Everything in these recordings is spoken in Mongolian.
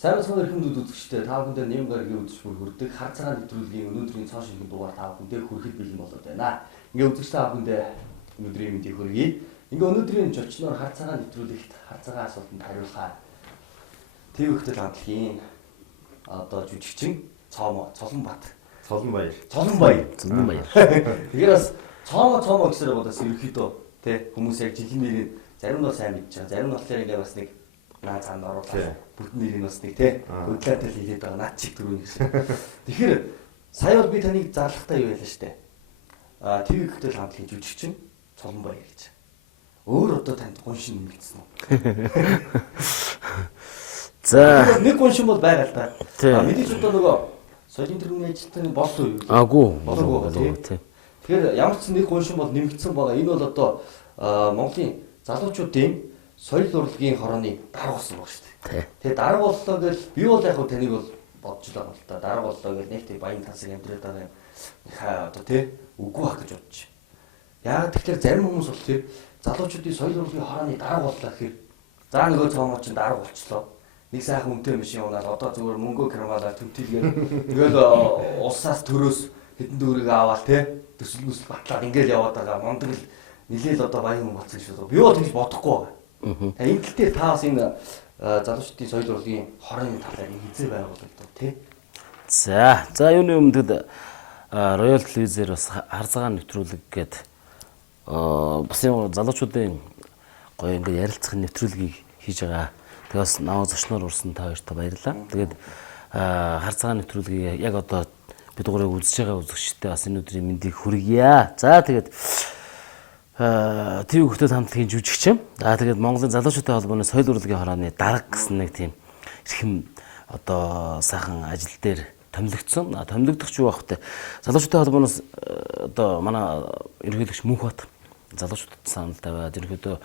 Сайн мэцхан эрхэмдүүд үзэгчтэй та бүхэндээ нэм гарагийн үзэж бүр хүрдэг хар цагаан нэвтрүүлгийн өнөөдрийн цоо шинхэн дугаар та бүхэндээ хүрэхэд бэлэн болоод байна. Ингээ үзэгч та бүхэндээ өнөөдрийн мэндийг хүргэе. Ингээ өнөөдрийн зочноор хар цагаан нэвтрүүлэгт хар цагаан асуултанд хариулахаар ТV хөтөл хамтлагийн одоо жүжигчин Цолонбаяр. Тэгэхээр бас цомо гэсээр бодос ерөөхдөө тий хүмүүс яг жинхэнэ нэрийг зарим нь бол сайн мэдж байгаа. Зарим нь болохоор ингээ бас нэг наа цаанд оруулаад бүтэн нэрийг бас нэг тий хөдлөөтэй хэлээд байгаа наад чиг дөрөв гэсэн. Тэгэхээр сая бол би таныг зарлахтаа юу байлаа штэ. ТV хөтөл хамтлагийн жүжигчин Цолонбаяр гэж. Өөр одоо танд гуншин нэмэгдсэн үү? За нэг гуншин бол байгаа л да. Мэдээж одоо нөгөө соёлын тэргүүний ажилтны болов уу? Аагүй тий. Тэгэхээр ямар ч нэг гуншин бол нэмэгдсэн байгаа. Энэ бол одоо Монголын залуучуудын соёл урлагийн хорооны дарга болсон баг шүү дээ. Тэгээ дарга боллоо гэж би бол яг таныг бол бодож байгаа л да. Дарга боллоо гэж нэг тийм баян тасаг амьдраад байгаа юм. Одоо тий үгүй бах гэж бодчих. Яагаад тэгэхээр зарим хүмүүс бол тэр залуучуудын соёл урлагийн хорооны дарга боллоо гэхээр за нөгөө цоомоо чинь дарга болчлоо. Нэг сайхан үнэтэй машин унаад одоо зүгээр мөнгөө кармалаар төвтөлгээд тэгэл улсаас төрөөс хэдэн дүүрийг аваад те төсөл мүсэл батлаад ингээл яваад байгаа мондөг л нилээл одоо баян хүн болсон шүү дээ. Би бол тэгж бодохгүй байгаа. Энэ тал дээр та бас энэ залуучдын соёл урлагийн хорооны талаар хизээ байгуулдаг те. За юуны өмнөд Royal Television бас хар цагаан нэвтрүүлэг гээд бас юм залуучуудын гоё ингээд ярилцах нэвтрүүлгийг хийж байгаа. Тэгээс наваа зочноор урсан та хоёртаа баярлалаа. Тэгээд хар цагаан нэвтрүүлгийг яг одоо бид дугаарыг үзэж байгаа үзэгчтэй бас энэ өдрийн мэндийг хүргье. За тэгээд ТV хөтөл хамтлагийн жүжигчин. Тэгээд Монголын залуучуудын холбооны соёл урлагийн хорооны дарга гэсэн нэг тийм эрхэм одоо сайхан ажил дээр томилогдсон. Томилогдох ч юу байх вэ? Залуучуудын холбооноос одоо манай ерөнхийлөгч Мөнхбат залуучуудад санал тавиад ерөнхийдөө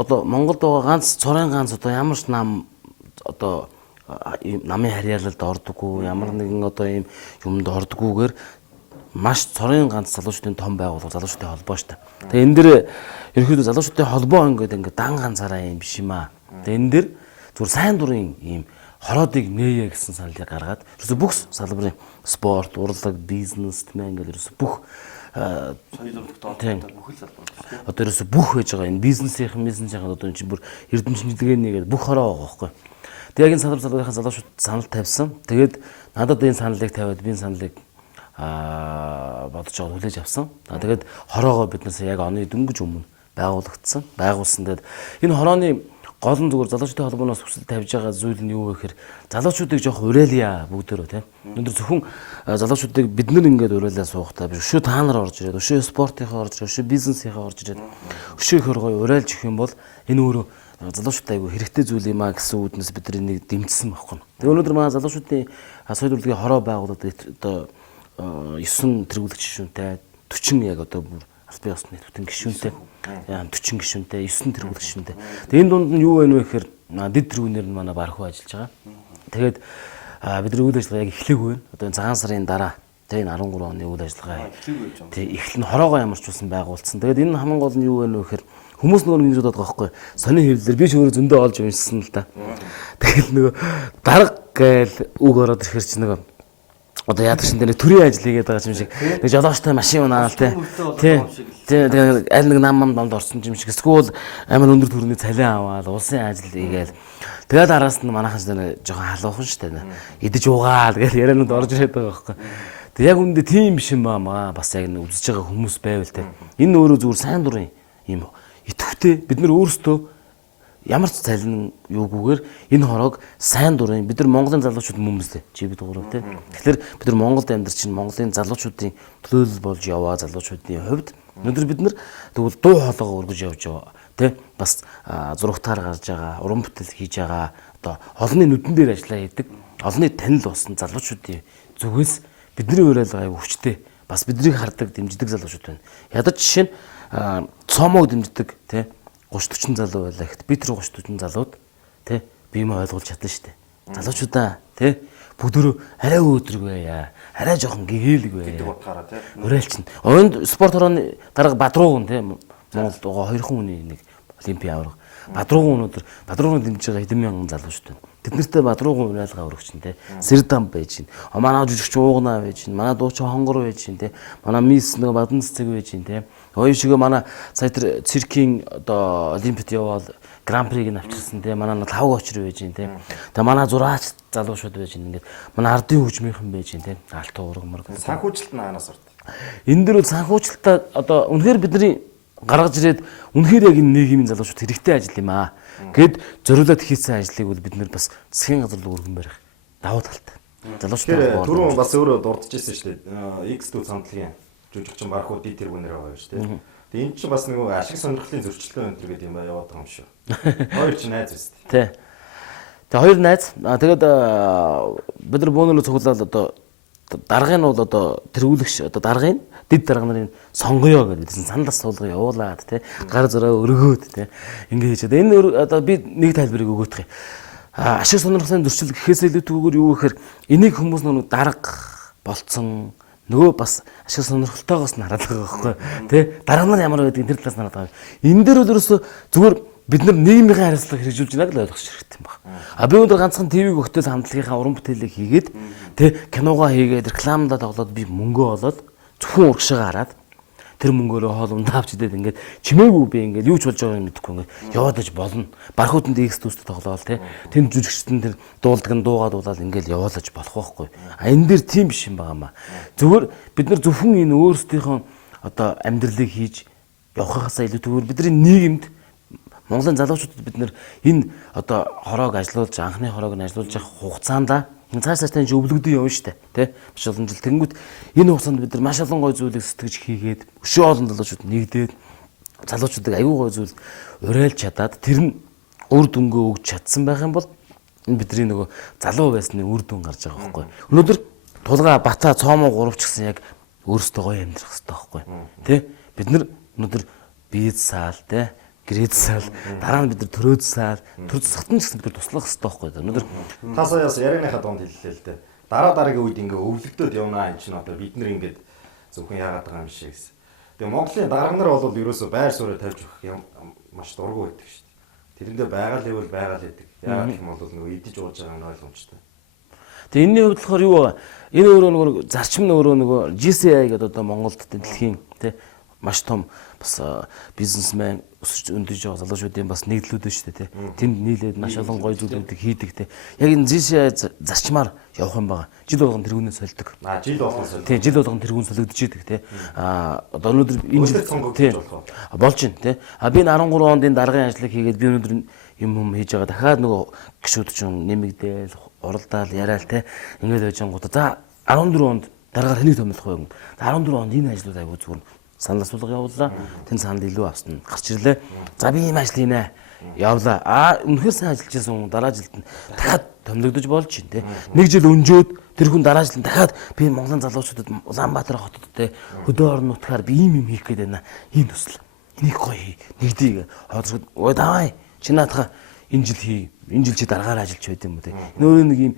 одоо Монголд байгаа ганц цорын ганц одоо ямар ч нам одоо намын харьяалалд ордоггүй ямар нэгэн одоо ийм юмд ордоггүйгээр маш цорын ганц залуучдын том байгууллага залуучдын холбоо шүү дээ. Тэгээ энэ дэр ерөнхийдөө залуучдын холбоо ингээд дан ганцаараа юм биш юм аа. Тэгээ энэ дэр зүгээр сайн дурын ийм хороодыг нээе гэсэн саналыг гаргаад ерөөсө бүх салбарын спорт, урлаг, бизнес тийм ингээд ерөөсө бүх соёл урлагт бүх л салбар. Одоо ерөөсө бүх байж байгаа энэ бизнесийн одоо энэ чинь бүр эрдэмтдэлгээний бүх хороо байгаа байхгүй. Тэгээ яг энэ салбарын залуучууд санал тавьсан. Тэгээд надад энэ саналыг тавиад би энэ саналыг бодож байгаа хүлээж авсан. Тэгээд хороогоо биднээс яг оны дөнгөж өмнө байгуулсан. Тэгээд энэ хорооны гол нь зүгээр залуучдын холбооноос хүсэл тавьж байгаа зүйл нь юу вэ гэхээр залуучуудыг жоох уриалъя бүгдээрөө тийм. Өнөөдөр зөвхөн залуучуудыг бид нар ингээд уриалаа суухтаа биш. Өшөө та нар орж ирээд, өшөө спортынхаа орж ирээд, өшөө бизнесийнхаа орж ирээд, өшөө их гоё уриалж өгөх юм бол энэ өөрөө залуучуудад айгүй хэрэгтэй зүйл юм а гэсэн үүднээс бид энийг дэмжсэн байхгүй. Тэгээ өнөөдөр манай залуучуудын соёл урлагийн хороо байгууллагад одоо 9 тэргүүлэгч гишүүнтэй 40 яг одоо бүр аль бие усны бүтэн гишүүнтэй 40 гишүүнтэй 9 тэргүүлэгч гишүүнтэй. Тэгээ энэ дунд нь юу вэ гэхээр дэд тэргүүнээр нь манай барах ажиллаж байгаа. Тэгээд бидний үйл ажиллагаа яг эхлэх үе. Одоо энэ цагаан сарын дараа тэгээ энэ 13 оны үйл ажиллагаа эхлэн хороогоо ямарчулсан байгуулсан. Тэгээд энэ хамгийн гол нь юу вэ гэхээр хүмүүс нөгөө ингэж бодоод байгаа байхгүй. Сони хэвлэлээр би ч өөрөө зөндөө олж уншсан л да. Тэгэл нөгөө дарга гээл үг ороод ирэхэр чи нөгөө одоо яадаг шин дээр төрийн ажил хийгээд байгаа юм шиг нэг жолоочтой машин унаал тий. Тэгээ аль нэг нам домд орсон юм шиг эсвэл амар өндөр төрний цалин аваад улсын ажил хийгээл тэгээд араас нь манайхан дээр жоохон халуухан штэ идэж уугаал гэж ярианууд орж ирээд байгаа байхгүй. Тэг яг үндэ тийм биш юм баа бас яг үзэж байгаа хүмүүс байвал тий. Энэ өөрөө зүгээр сайн дурын юм идэвхтэй бид нар өөрсдөө ямар ч цалин юугүйгээр энэ хороог сайн дурын бид нар Монголын залуучууд хүмүүстээ чи бид гурав тий. Тэгэхээр бид нар Монголд амьдарч чинь Монголын залуучуудын төлөөлөл болж яваа залуучуудын хувьд өнөөдөр бид нар тэгвэл дуу хоолойгоо өргөж явж байгаа тий. Бас зурагтаар гарч байгаа, уран бүтээл хийж байгаа одоо олонний нүдэн дээр ажиллаа хийдэг, олонний танил болсон залуучуудын зүгээс бидний уриалга аяг хүчтэй бас биднийг хардаг, дэмждэг залуучууд байна. Ядаж жишээ нь цомог дэмждэг тий 30-40 залуу байлаа гэхэд би тэр 30-40 залууд тий би юм ойлгуулж чадсан шүү дээ. Залуучуудаа тий бүгдөө арай өөдрөг байя. Арай жоохон гэгээлэг байя. Гэдэг утгаараа тий. Уриалчин. Онд спорт хорооны дарга Бадрууган тий Монголд байгаа 2 хүний нэг олимпийн аварга. Бадрууган өнөөдөр Бадрууган дэмжиж байгаа хэдэн мянган залуучууд байна. тэднэртэй мадруугын уриалга өргөж чинь те. Сэрдам байж чинь. Манай жүжигч уугнаа байж чинь. Манай дуучин хонгор байж чинь те. Манай мисс нэг бадан цэцэг байж чинь те. Оё шигээ манай сая тэр циркийн одоо олимпиад яваад гран-приг нь авчирсан те. Манай 5 очир байж чинь те. Тэгээ манай зураач залуучууд байж чинь ингээд манай ардын хөгжмийнхэн байж чинь те. Алтан ургамар. Санхүүжилт нь хаанаас ордог? Энэ дэр бол санхүүжилтаа одоо үнэхээр бидний гаргаж ирээд үнэхээр яг энэ нийгмийн залуучууд хэрэгтэй ажил юм аа. Гэд зориулаад хийсэн ажлыг бол бид нэр бас засгийн газар руу өргөн барих давуу талтай. Тэгэхээр түрүүн бас өөрөө дурдж ирсэн шүү дээ. X дүү цамтлагийн жүжигчин бархуу ди тэргүүнээр байгаа шүү дээ. Тэгээ энэ чинь бас нэг ашиг сонирхлын зөрчилдөөн өнтер гэдэг юм яваад байгаа юм шүү. Хоёр ч найз биз дээ. Тий. Тэгээ хоёр найз. Тэгээд бид нар бөөнөрөө цуглаад одоо даргын нь бол одоо тэргүүлэгч одоо даргын дид дарга нарын сонгоё гэдэг бидсэн сандас суулга явуулаад тий гар зураа өргөөд тий ингэ хийж. Энэ одоо би нэг тайлбарыг өгөөдөх юм. Ашиг сонирхлын зөрчил гэхээс илүүтэйгээр юу гэхээр энийг хүмүүс нэг дарга болцсон нөгөө бас ашиг сонирхолтойгоос нь хараад байгаа байхгүй тий дарга нар ямар байдгийг тэр талаас нь хараад байгаа. Энэ дээр бол ерөөсө зүгээр бид нар нийгмийн хариуцлага хэрэгжүүлж байгааг л ойлгох хэрэгтэй юм байна. Би өнөөдөр ганцхан ТV-г өгтөл хамтлагийнхаа уран бүтээлийг хийгээд тий киногоо хийгээд рекламдаа тоглоод би мөнгөө олоод зөвхөн урагшаага хараад тэр мөнгөөрөө хоол ундаа авч идээд ингээд чимээгүй би ингээд юу ч болж байгааг мэдэхгүй ингээд яваад иж болно. Бархууданд X төстэй тоглоол тий. Тэнд жүжигчдэн тэр дуулдаг нь дуугаад ингээд яваалаж болох байхгүй. Энэ дэр тийм биш юм байгаамаа. Зүгээр бид нар зөвхөн энэ өөрсдийнхөө одоо амьдралыг хийж явахаасаа илүүтэйгээр бидний нийгэмд Монголын залуучуудад бид нэр энэ одоо хороог ажилуулж анхны хороог нь ажилуулж явах хугацаанд цааш тань өвлөгдөө явна штэ тий маш олон жил тэнгүүд энэ хугацаанд бид нар маш олон гой зүйлийг сэтгэж хийгээд өшөө олон залуучууд нэгдээд залуучуудыг аюу гой зүйл уриалж чадаад тэр нь үр дүнгөө өгч чадсан байх юм бол энэ бидний нөгөө залуу байсны үр дүн гарч байгаа байхгүй. Өнөөдөр тулгаа бата цоомоо гуравч гэсэн яг өөрсдөө гоё амьдрах хэрэгтэй байхгүй тий бид нар өнөөдөр бие саал тий гэрээд саал дараа нь бид нар төрөөд саал төр засахтан ч гэсэн бид туслах хэрэгтэй байхгүй. Өнөөдөр та саяас ярианыхаа донд хэллээ л дээ. Дараа дараагийн үед ингээ өвлөгдөд явнаа энэ чинь одоо бид нар ингээд зөвхөн яагаад байгаа юм шиг гэсэн. Тэгээ Монголын дарга нар бол ерөөсөө байр суурь тавьж өгөх маш дургу байдаг шүү дээ. Тэрэндээ байгаа л байдаг. Яагаад гэх юм бол нөгөө идэж ууж байгаа нь ойлгомжтой. Тэгээ энэний хувьд болохоор юу вэ? Энэ өөрөө нөгөө зарчим нь өөрөө нөгөө GCI гэдэг одоо Монголд дэлхийн тий маш том бас бизнесмен өсөж өндөж байгаа залуучуудын бас нэгдлүүд шүү дээ тий. Тэнд нийлээд маш олон гоё зүйлүүдийг хийдэг тий. Яг энэ GCI зарчмаар явах юм байгаа. Жил болгон тэргүүнээ сольдог. Жил болгон сольдог. Тий, жил болгон тэргүүн солигдож идэг тий. Одоо өнөөдөр энэ жил сонгогдож болох уу? Болж байна тий. Би 13 онд энэ даргын ажлыг хийгээд би өнөөдөр юм хийж байгаа. Дахиад нөгөө гişүүд чинь нэмэгдээл, уралдаал, яриал тий. Ингээд байж ангууд. За 14 онд дараагаар хэнийг томилох вэ? 14 онд энэ ажлууд аягүй зүгээр санал асуулга явууллаа. Тэнд санал илүү авсан. Гарч ирлээ. За би ийм ажил хийнэ. Явлаа. Үнэхээр сайн ажиллаж байсан хүн дараа жилд нь дахиад томилогдож болж байна те. Нэг жил өнжөөд тэр хүн дараа жилд дахиад би Монголын залуучуудад Улаанбаатар хотод те хөдөө орон нутгаар би ийм юм хийх гээд байна. Ийм төсөл. Энийг гоё нэгдийг хоцроод ой давай. Чи наадах энэ жил хий. Энэ жил чи дараагаар ажиллаж байд юм уу те. Нөө нэг юм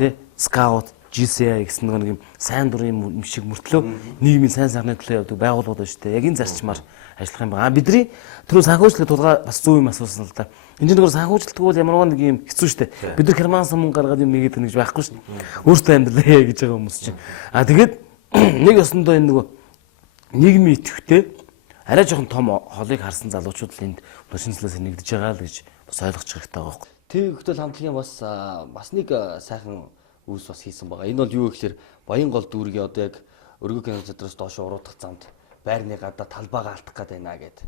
те скаут GCI гэсэн нэг юм сайн дурын юм шиг мөртлөө нийгмийн сайн сайхны төлөө явдаг байгууллагууд байна шүү дээ. Яг энэ зарчмаар ажиллах юм байна. Бидний түрүү санхүүжилтийн тулгаа бас зөв юм асуусан л да. Энд нэг санхүүжилтг бол ямар нэг юм хэцүү шүү дээ. Бид нар Герман мөнгө гаргаад юм нэгээд гэж байхгүй шүү дээ. Өөртөө амьдралаа гэж байгаа хүмүүс чинь. Тэгээд нэг өсөндөө энэ нөгөө нийгмийн идэвхтэй арай жоохон том холыг харсан залуучууд л энд шинжлэлээс нэгдэж байгаа л гэж бас ойлгож хэрэгтэй байгаа байхгүй. Тэг хөтөл хамтлагийн бас нэг сайхан үүс бас хийсэн байгаа. Энэ бол юу гэхээр Баянгол дүүргийн одоо яг өргөө кинотеатраас доош уруудах замд байрны гадаа талбайгаа алдах гээд байна гэд.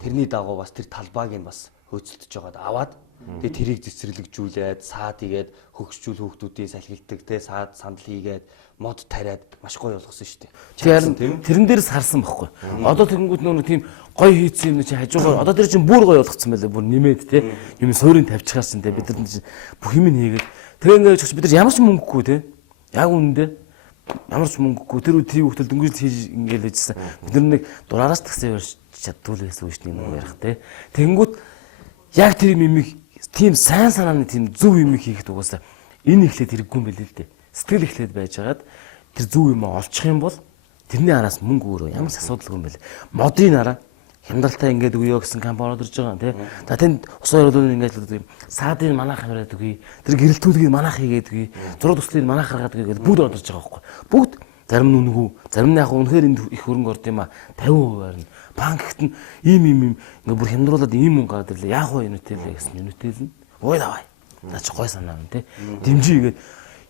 Тэрний дагуу бас тэр талбайг нь бас хөөцөлдөж байгаад аваад тэгээ тэрийг цэцэрлэгжүүлээд саад игээд хөгсчүүл хүүхдүүдийн салхилдаг те саад сандал хийгээд мод тариад маш гоё болгосон шүү дээ. Тэгэхээр тэрэн дээрс харсан байхгүй. Одоо тэгэнгүүт нөө тийм гоё хийцэн юм чи хажуугаар одоо тэр чинь бүр гоё болгоцсон байлаа. Бүр нэмээд те юм суурийг тавьчихсан те бид нар бүх юм хийгээд тэр ингэж бид нар ямар ч мөнгөгүй те яг үнэндээ ямар ч мөнгөгүй тэр үе тийм хөтөл дөнгөж хийж ингээл хийжсэн. Бид нар нэг дураараас тагсан ярьж чаддгүй байсан үү шүү дээ нэг ярих те. Тэгэнгүүт яг тэр юм тийм сайн санааны тийм зөв юм хийхэд угаасаа энэ ихлээд хэрэггүй юм билээ л дээ. Сэтгэл ихлээд байжгаад тэр зөв юм олчих юм бол тэрний араас мөнгө өөрөө ямар ч асуудалгүй юм бэл. Модын араа хямдалтай ингээд өгөө гэсэн компаниуд ирж байгаа тий. За тэнд усан өрөөлөнд ингээд л тийм саадын манайх аваад өгье. Тэр гэрэлтүүлгийг манайх хийгээд өгье. Зураг төслийг манайх гаргаад өгье гэдэг бүгд орж байгаа байхгүй. Бүгд зарим нь үнэгүй, зарим нь яг үнэхээр энд их хөрөнгө орд юм а 50% нь. Банкт нь ийм ингээд бүр хямдруулаад ийм мөнгө гараад ирлээ. Яг уу энэ үтэлээ гэсэн энэ үтэл нь. Ой давай. Наач гой санаа юм тий. Дэмжиж игээд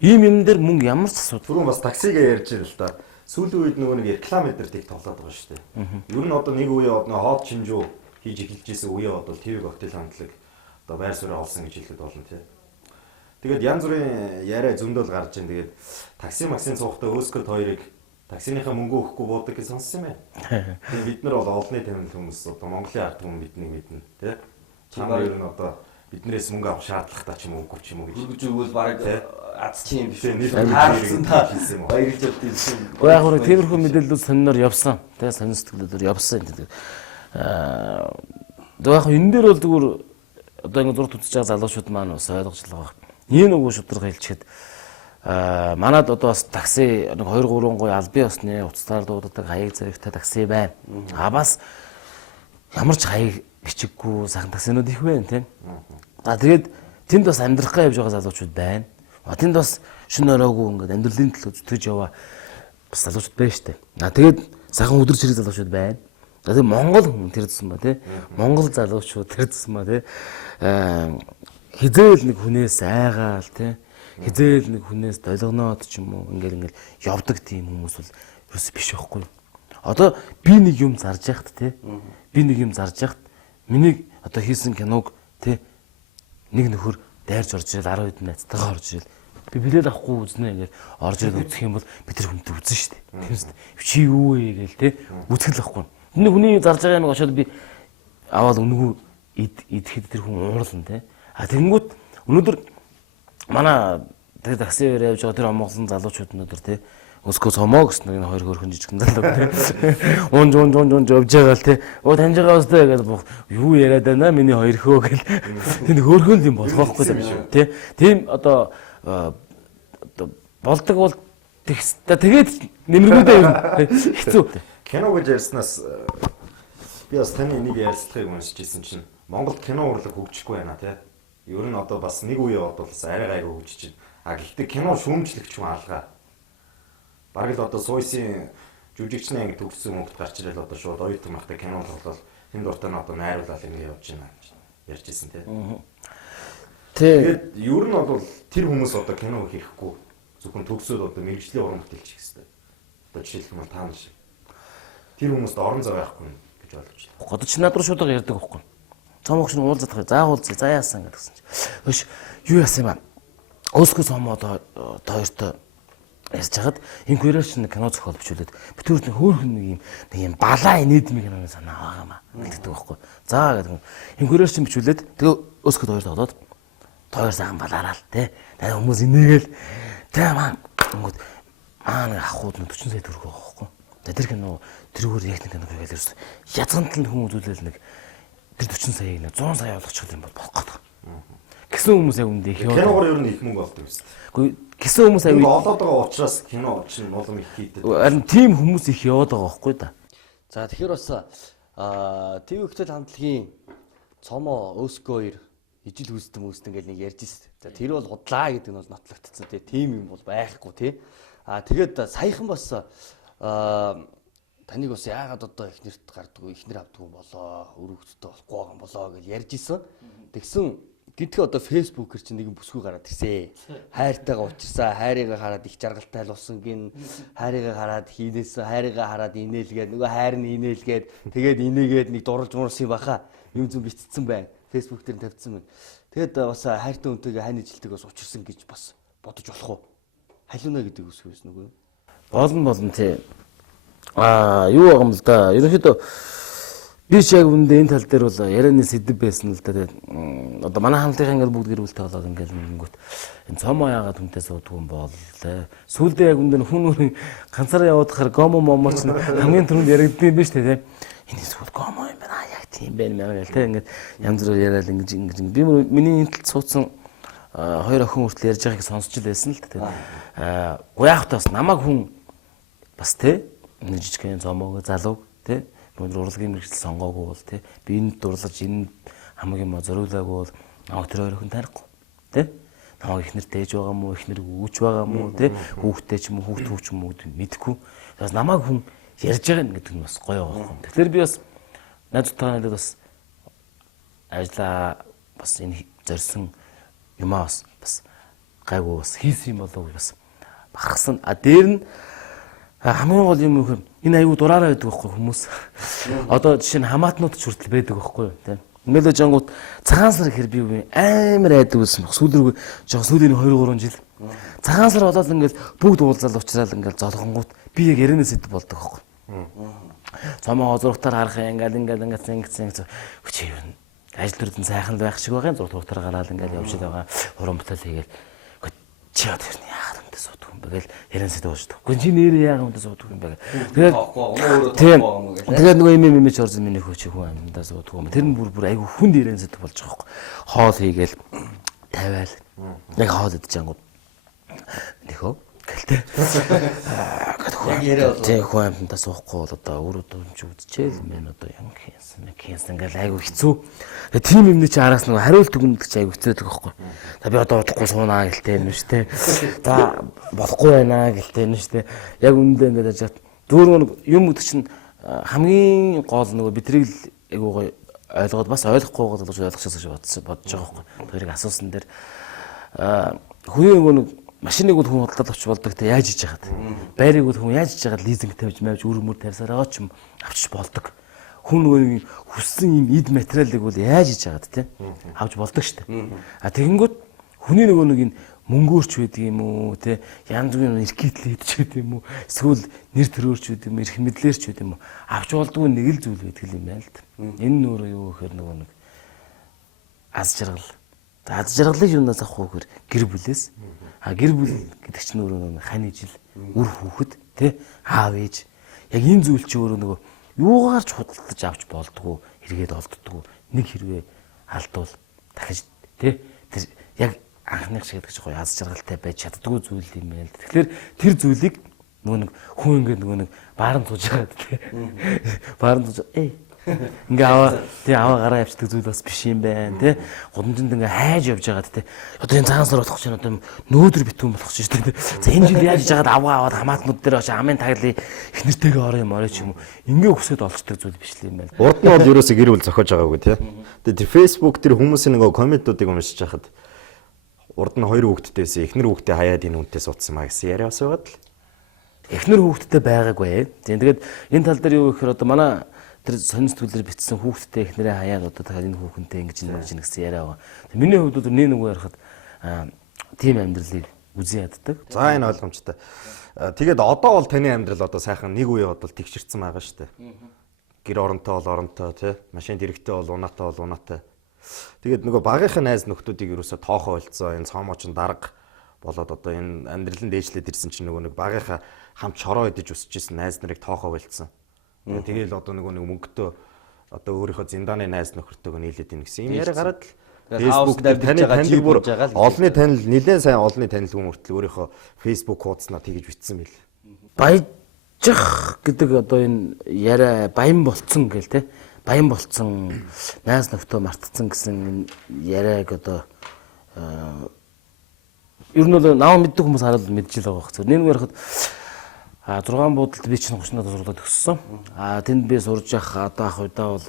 ийм юм дээр мөнгө ямар ч асуудал. Түрүүн бас таксигээ ярьж ирэл та. Сүүлийн үед нөгөө нэг реклам эдэрт их тоглоод байгаа шүү дээ. Ер нь одоо нэг үе одоо хоод чинжүү хийж эхэлж исэн үе одоо ТV коктейл хамтлаг одоо байр суурь олсон гэж хэлэхэд болно тий. Тэгээд янз бүрийн яриа зөндөөл гарч ийн тэгээд такси максин цуухтай өөскөт хоёрыг таксиныхаа мөнгө өгөхгүй буудаг гэж сонссон юм байна. Тэгээд бид нар бол олонний танил хүмүүс одоо Монголын ард хүмүүс биднийг мэднэ тий. Чамаар ер нь одоо биднээс мөнгө авах шаардлагатай ч юм уу үгүй ч юм уу гэж. Үргэж өгвөл баг аз чи юм биш үү? Таарсан та хэлсэн юм уу? Баярлж явдсан. Гэхдээ яг хөө тиймэрхүү мэдээлэлүүд сониноор явсан. Тэгээ сонин сэтгэлээр явсан. Тэгээ яг энэ дээр бол зүгээр одоо ингэ зурд үзэж байгаа залуучууд маань бас ойлгож л байгаа. Ийм нөгөө шударга хэлчихэд манад одоо бас такси нэг 2 3 гоё албан ёсны уцтаар дууддаг хаяг завьтай такси байна. Бас ямар ч хаяг бичиггүй сайхан таксинууд их байна тийм. Тэгээд тэнд бас амьдрах гэж явж байгаа залуучууд байна. Тэнд бас шөнө ороогүй ингээд амьдралын төлөө зүтгэж яваа бас залуучууд байна штэ. Тэгээд сайхан өдөр чирэг залуучууд байна. Тэгээд Монгол хүн тэрдсэн ба тий. Монгол залуучууд тэрдсэн ба тий. Хизээл нэг хүнээс айгаал тий. Хизээл нэг хүнээс долгоноод ч юм уу ингээд явдаг тийм хүмүүс бол ерөөс биш байхгүй. Одоо би нэг юм зарж яхад тий. Би нэг юм зарж яхад миний одоо хийсэн киног тий. Нэг нөхөр дайрж орж ирэл 10 хэдэн найзтайгаа орж ирэл би билет авахгүй үзнэ ингээд орж ирэл үзэх юм бол бид тэр хүнтэй үзнэ шүү дээ. Тийм үст. Чи юу вэ гээл те үзэх л авахгүй. Тэний хүний зарж байгаа юм очоод би аваад өнгөө идэхэд тэр хүн уурална те. Тэгэнгүүт өнөөдөр манай тэр такси явж байгаа тэр амгалан залуучууд өнөөдөр те өскөө цомоо гэсэн нэг хоёр хөрхөн жижигэн залуу те. Унж явж байгаа л те. Оо таньж байгаа өстэй гэж юу яриад байна миний хоёр хөө гэл. Тэнд хөрхөн юм болох байхгүй те. Тийм одоо болдог бол тэгээд нэмэргүүдээ юм хэцүү. Кино гэж ярьснаас би бас таны нэг ярилцлагыг уншиж ирсэн чинь Монголд кино урлаг хөгжихгүй байна тий. Ер нь одоо бас нэг үе бодволс арай гайгүй хөгжиж байна. Гэхдээ кино шүүмжлэгч хүн алгаа. Бараг л одоо сууйсын жүжигчний анги төгссөн мөнгөд гарч ирэл одоо шууд оюутан махтай кино тоглол энэ дуртай нь одоо найруулал ингэ явж байна гэж ярьж ирсэн тий. Тэгээд ер нь бол тэр хүмүүс одоо кино хийхгүй зөвхөн төгсөөд одоо мэрэгжлийн уран бүтээлч хийх хэрэгтэй. Одоо жишээлбэл та нар шиг. Тэр хүмүүст орон зай байхгүй гэж ойлгож байна. Одоо чи над руу шууд ярьдаг байхгүй. Цомогч нь уулзах заахуулцъя за яасан гэдгсэн чи. Хөөш юу яасан юм аа. Өөскөө цомоо одоо хоёртой ярьж хахад инкурэш нэг кино зохиол бичүүлээд битүүрт нэг хөөхөн нэг юм балаа инээдмиг киноны санаа байгаа юм аа. Гэлдэг байхгүй. За гэдэг инкурэш бичүүлээд тэгээ өөскөө хоёр тоглоод хоёр сайхан балаараа л тий. Тэгээ хүмүүс инээгээл тий маань ингээд нэг ахууд нь 40 сая төгрөг байгаа байхгүй. Тэр кино тэрүүгээр яг нэг кино хийгээл ерөөс язгант л хүмүүс үзүүлэл нэг тэр 40 саяыг нэг 100 сая болгочих юм бол болох гэдэг. Гэсэн хүмүүс яг үндэ их яваа. Киногоор ер нь их мөнгө олдог юм шүү дээ. Гэхдээ гэсэн хүмүүс аягүй олоод байгаа учраас кино чинь улам их хийдэг. Харин тийм хүмүүс их яваад байгаа байхгүй да. За тэгэхээр бас ТV хөтөл хамтлагийн цомоо өөскөө 2 ижил хүсдэм ингээл нэг ярьж ирсэн. За тэр бол худлаа гэдэг нь бол нотлогдсон тий. Тим юм бол байхгүй тий. Тэгээд саяхан бас таныг бас яагаад одоо ихнэрт гардггүй ихнэр авдгүй болоо өрөвчтэй болохгүй байгаа юм болоо гэж ярьж исэн. Тэгсэн гинтгэ одоо фэйсбүүкэр чинь нэгэн бүсгүй гараад ирсэн. Хайртайгаа учирсаа хайрыгаа хараад их жаргалтай л болсон гин хайрыгаа хараад хийнээсэн хайрыгаа хараад инээлгээд нөгөө хайр нь инээлгээд тэгээд инээгээд нэг дурлж муурсан баха юм зүм битцсэн байна. Фэйсбүүк дээр тавьсан байна. Тэгээд бас хайртай хүнтэйгээ хань ижилдэг бас учирсан гэж бас бодож болох уу? Халиуна гэдэг үсгээс нөгөө. Болно тий. Юу байгаа юм л да. Ерөнхийдөө би ч яг үндэ энэ тал дээр бол ярианы сэдв байсан л да. Тэгээд одоо манай хамтлагийн ингээд бүгд гэр бүлтэй болоод ингээд нэгэнгүүт энэ цомоо яагаад хүнтэй суудгүй юм бол те. Сүүлдээ яг үндэ хүн ганцаараа яваад хахаар гомо момоч хамгийн түрүүнд яригдсан юм биш те. Энэ сүүл гомо юм байна. Яг тийм байна маяг те. Ингээд янз бүр яриад ингэж би миний энэ талд суудсан хоёр охин хүртэл ярьж байгааг сонсч л байсан л да. Тэгээд гуяахтаас намайг хүн бас те нэг жижигхэн цомоог залуу те өнөр урлагийн мэрэгжил сонгоогүй бол тий би энд дурлаж энэ хамгийн маа зориулаагүй бол намайг тэр хоёр хүн танихгүй тий намайг ихнэр дээж байгаа мó ихнэр үүч байгаа мó тий хүүхдээ ч юм уу хүүхд хүүч юм уу мэдэхгүй бас намайг хүн ярьж байгаа гэдэг нь бас гоё байгаа юм. Тэгэхээр би бас найзтайгаа хэлээд бас ажлаа бас энэ зорьсон юмаа бас гайгүй бас хийсэн юм болов уу бас бахарсан. Дээр нь хамгийн гол юм юу гэхээр энэ аюу дураараа байдаг байхгүй хүмүүс. Одоо жишээ нь хамаатнууд ч хүртэл байдаг байхгүй юу тийм. Нэлээд жангууд цагаан сар ихэр би амар айдаг байсан. Сүүлрүү жоо сүүлийн 2 3 жил. Цагаан сар болоод ингээд бүгд уулзаал уучраал ингээд золгонгууд би яг яринаас идэв болдог байхгүй. Цамаа зургатаар харах ингээд хүч юу ажил төрдөн сайхан байх шиг байгаа юм зургатаар гараад ингээд явж байгаа. Уран бүтээл хийгээл чи яа тэр яагаад юмдаа суудаг юм бэ гэл яринаас идэв уушдаг. Гүн чи нэрээ яагаад юмдаа суудаг юм бэ гэл. Тэгээд нөгөө юм ч орж миний хөөч хүн амьдаа суудаг юм. Тэр нь бүр айгүй хүнд яринаас идэв болж байгаа байхгүй. Хоол хийгээл тавиал яг хоол идэж ангууд нөхөө гэлтэй. Яг яриа бол тэг хүн амьтанда суухгүй бол одоо өөрөө дөрмж үзчихэл мэн одоо юм хийсэн ингээл айгу хэцүү. Тэгээ тийм юмны чи араас нэг хариулт өгнө гэж айгу хэцүүдэг байхгүй. За би одоо удахгүй суунаа гэлтэй юм шүү дээ. За болохгүй байна гэлтэй юм шүү дээ. Яг үүндээ ингээд яаж дөрөв юм гэдэг чинь хамгийн гол нөгөө бидрийг л айгу гоё ойлгоод бас ойлгохгүй байгаа гэж ойлгочихсон бодож байгаа байхгүй. Тэрийг асуусан дээр хүний нөгөө нэг машиныг бол хүн худалдаад авч болдог те яаж хийж яагаад. Байрыг бол хүн яаж хийж яагаад лизинг тавьж мавж үр мөр тавьсаар байгаа ч юм авчиж болдог. Хүн нөгөө хүссэн юм эд материалыг бол яаж хийж яагаад те авч болдог штэ. А тэгэнгүүт хүний нөгөө нэг энэ мөнгөөрч байдаг юм уу те янз бүрийн эрхийдэл хийдэж байдаг юм уу эсвэл нэр төрөөрч байдаг юм эрх мэдлэрч байдаг юм уу авч болдгүй нэг л зүйл байдаг юм байна л да. Энэ нөөрөө юу гэхээр нөгөө нэг аз жаргал. Аз жаргалыг юунаас авах вэ гэхээр гэр бүлээс. А гэр бүл гэдэг чинь өөрөө хань ижил үр хүүхэд тий аав ээж яг энэ зүйл чи өөрөө нөгөө юугаар ч худалдаж авч болдгоо хэрэгэд олддгоо нэг хэрвээ алдвал дахиж тий тэр яг анхных шиг гэдэг чинь гоё аз жаргалтай байж чаддгүй зүйл юм байна л. Тэгэхээр тэр зүйлийг нөгөө нэг хүн ингээд нөгөө нэг бааран сууж байгаа тий бааран сууж ингээ аваа гараа явчихдаг зүйл бас биш юм байна тий. Гудамжинд ингээ хайж явж байгаа тий. Одоо энэ цагаан сар болох чинь одоо нөөдөр битүүн болох чинь тий. За энэ жил яаж яагаад аваад хамаатнууд дээр очиж амын таглыг их нэртэйгээ орё ч юм уу. Ингээ өсөд олцдог зүйл биш л юм байна. Урд нь бол ерөөсөө гэр бүл зохиож байгаагүй тий. Тэгээд тэр Facebook тэр хүмүүсийн нөгөө комментуудыг уншиж хахад урд нь 2 хүүхэдтэйсэн эхнэр хүүхдээ хаяад энэ үнтэй суудсан маа гэсэн яриа бас байгаад л. Эхнэр хүүхэдтэй байгаагүй. Тэгээд энэ тал дээр юу гэхээр одоо манай тэр сонин сэтгүүлээр бичсэн хүүхдтэй эхнэрээ хаяад одоо дахиад энэ хүүхэнтэй ингэж гэсэн яриа байгаа. Миний хувьд нэг ярахад тийм амьдралыг үзэн яддаг. За энэ ойлгомжтой. Тэгээд одоо бол таны амьдрал одоо сайхан нэг үе бодвол тэгшэрсэн байгаа шүү дээ. Гэр оронтой бол оронтой тий. Машин дэрэгтэй бол унаатай бол унаатай. Тэгээд нөгөө багийнхаа найз нөхдүүдийг юусоо тоохоо болцоо энэ цоомооч дарга болоод одоо энэ амьдралын дээшлээд ирсэн чинь нөгөө нэг багийнхаа хамт шороо идэж өсөж исэн найз нарыг тоохоо болцсон. Тэгээл одоо нэг мөнгөтэй одоо өөрийнхөө зиндааны найз нөхөртөйгөө нийлээд ийн гэсэн юм яриа гараад Facebook дээр таны танил бүр олонний танил нэлээд сайн олонний танил хүн хүртэл өөрийнхөө Facebook хуудаснаа тэгж бичсэн байл. Баяжих гэдэг одоо энэ яриа баян болцсон гэл те баян болцсон найз нөхдөд мартцсан гэсэн яриаг одоо ер нь бол нав мэддэг хүмүүс хараад мэдж л байгаа хэрэг. Нэг ярахад 6 буудалд би чинь 30 надад сурлаад өгсөн. Тэнд би сурж явах одоо ах удаа бол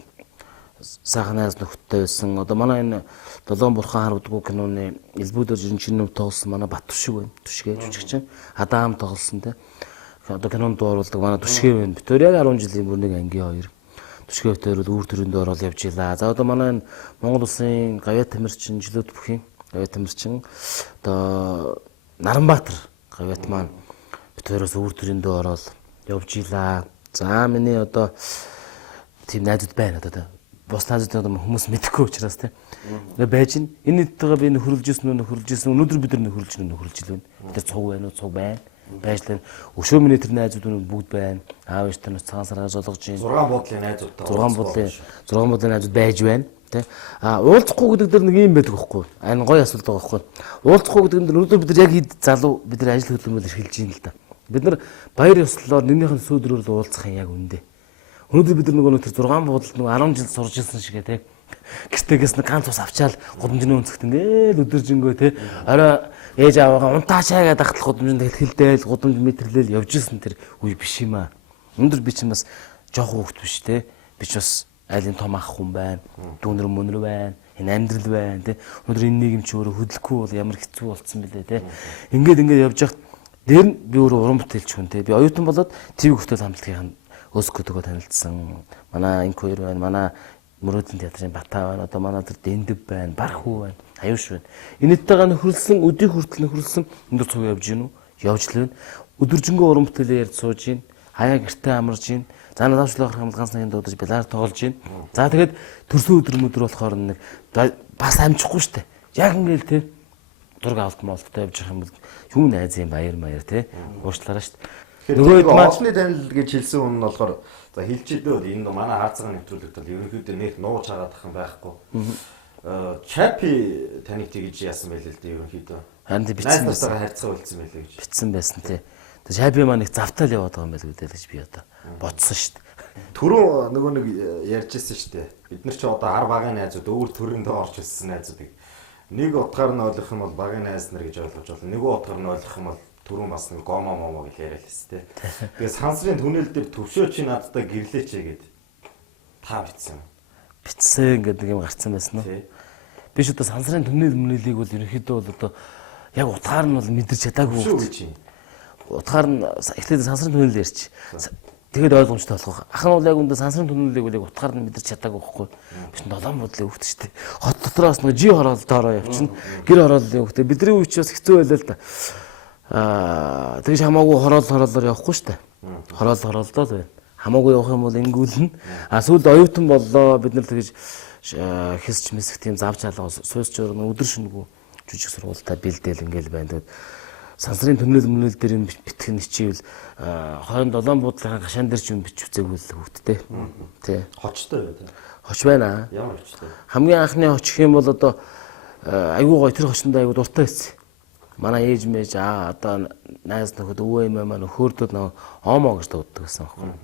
сайхан найз нөхдөдтэй байсан. Одоо манай энэ Долоон бурхан харуулдаггүй киноны элбүүдээр жинчнэм тоглосон манай Баттүшиг байна. Түшгээ жүжигчин. Адам тоглосон те. Одоо кинонд дууруулдаг манай Түшгээ байна. Бид хоёр яг 10 жилийн бүр нэг ангийн хоёр. Түшгээ дээр бол үүр төрөндөө ороод явж илаа. За одоо манай энэ Монгол улсын Гавьяа Тамирчин жилүүд бүхийн Гавьяа Тамирчин одоо Наранбаатар Гавьяат маань тэрөөс үр төрөндөө ороод явж илаа. За миний одоо тийм найзууд байна одоо бус найзууд хүмүүс мэдэхгүй учраас тийм. Ингээ байж ин энэ нэтттэйгээ би нөхөрлөжсэн өнөөдөр бид нар нөхөрлөж байна. Тэр цуг байна уу цуг байна. Байжлаа. Өшөө миний тэр найзууд бүгд байна. Аав ээж танаас цагаан сараа жолгож байна. 6 буудлын найзуудтай. 6 буудлын найзууд байж байна. Тэ. Уулзахгүй гэдэг дэр нэг юм байдаг байхгүй. Энэ гоё асуулт байгаа байхгүй. Уулзахгүй гэдэг нь өнөөдөр бид нар яг хэд залуу бид нар ажил хөдөлмөр эрхэлж байна л да. Бид нар баяр ёслолоор нэгнийхэн сүйдрөөр уулзах юм яг үндэ. Өнөөдөр бид нөгөө тэр 6 буудалд нөгөө 10 жил сурж ирсэн шигээ те. Гэртээс нэг ганц ус авчаал гудамжны өнцгт ингээл өдөржингөө те. Орой ээж аваагаа унтаачаагаад ахтал гудамжинд хэлхэлдээл гудамж мэтэрлэл явж ирсэн тэр үе биш юм аа. Өнөөдөр би ч бас жоох хүүхэд биш те. Би ч бас айлын том ах хүн байна. Дүүнэр мөнөр байна. Энэ амьдрал байна те. Өнөөдөр энэ нийгэм чи өөрөө хөдөлгөхгүй бол ямар хэцүү болцсон бэлээ те. Ингээд явж явахад дээр нь би өөрөө уран бүтээлч хүн те. Би оюутан болоод ТV хүртэл хамтлагийн Өсгөдөгөө танилцсан. Манай инк хоёр байна. Манай Мөрөөдлийн театрын Батаа байна. Одоо манай тэр Дэндв байна. Бархуу байна. Аюуш байна. Энэтэйгээ нөхөрлсөн, өдийг хүртэл нөхөрлсөн өндөр цуг явж гин үү? Явж л байна. Өдөржингөө уран бүтээлээр ярьж сууж гин. Хаяа гэртээ амарж гин. За надавчлах хамт ганц цагийн дуудаж билаар тоглож гин. За тэгээд төрсөн өдөр болохоор нэг бас амжихгүй штэ. Яг ингээл те. Дург авалт молттой явж байгаа юм бол юу найзын баяр те. Уушлаараа штэ. Тэгэхээр олонний танил гэж хэлсэн хүн нь болохоор за хэлчихлээ энэ манай хаарцгаа нэвтрүүлэгт бол ерөнхийдөө нэг нууж хагаад ах юм байхгүй. Чапи таныг тэгж яасан байлээ л дээ ерөнхийдөө. Харин бичсэн байсан. Харьцаа үлдсэн байлээ гэж. Бичсэн байсан тий. Тэгээ Чапи маань их завтаал яваад байгаа юм байл гэдэг л гэж би одоо бодсон шүү дээ. Түрүү нөгөө нэг ярьжсэн шүү дээ. Бид нар ч одоо 10 багын найзууд өөр төрөндөө орж ирсэн найзуудыг нэг утгаар нь ойлгох юм бол багын найз нар гэж ойлгож байна. Нөгөө утгаар нь ойлгох юм бол түрүүн бас нэг гомо момо гэж яриад байсан тий. Тэгээ сансрын түнэл дээр төвшөө чи надтай гэрлээч гээд та бичсэн. Бичсэн гэдэг юм гарцсан байсан уу? Би ч одоо сансрын түнэл мөнэлийг бол ерөнхийдөө бол одоо яг утгаар нь бол мэдэрч чадаагүй үү. Утгаар нь эхлээд сансрын түнэл ярьч. Тэгээд ойлгомжтой болох. Ах нь бол яг үндэ сансрын түнэлийг бол яг утгаар нь мэдэрч чадаагүй байхгүй. Биш 7 бодлын хөвгт шүү дээ. Хот дотроос нэг жи хороолтоороо явчихна. Гэр хорооллын хөвгт. Бидний үе ч бас хэцүү байлаа л да. Тэгж хамаагүй хорооллоор явахгүй шүү дээ. Хороолдоо л байна. Хамаагүй явах юм бол ингүүлнэ. Сүүлд оюутан боллоо. Бид нар тэгж хэсч мэсэх тийм зав чалгаа суусч өрнө өдөр шөнөгүй жүжиг сургуультаа бэлдээл ингээл байна. Тэгээд сансрын түнэл мөнэл дээр юм битгэх нь хичээвэл 27 буудлын гашаан дээр ч юм бич үзээгүй л хөвгттэй. Тий. Хочтой юу? Хоч байна. Ямар хочтой? Хамгийн анхны хоч гэх юм бол одоо айгүй гоё тэр хочондоо айгүй дуртай байсан. Манай ээж мэж одоо найз нөхөд өвөө юм маань хөөрдөд нөө омо гэж дууддаг гэсэн юм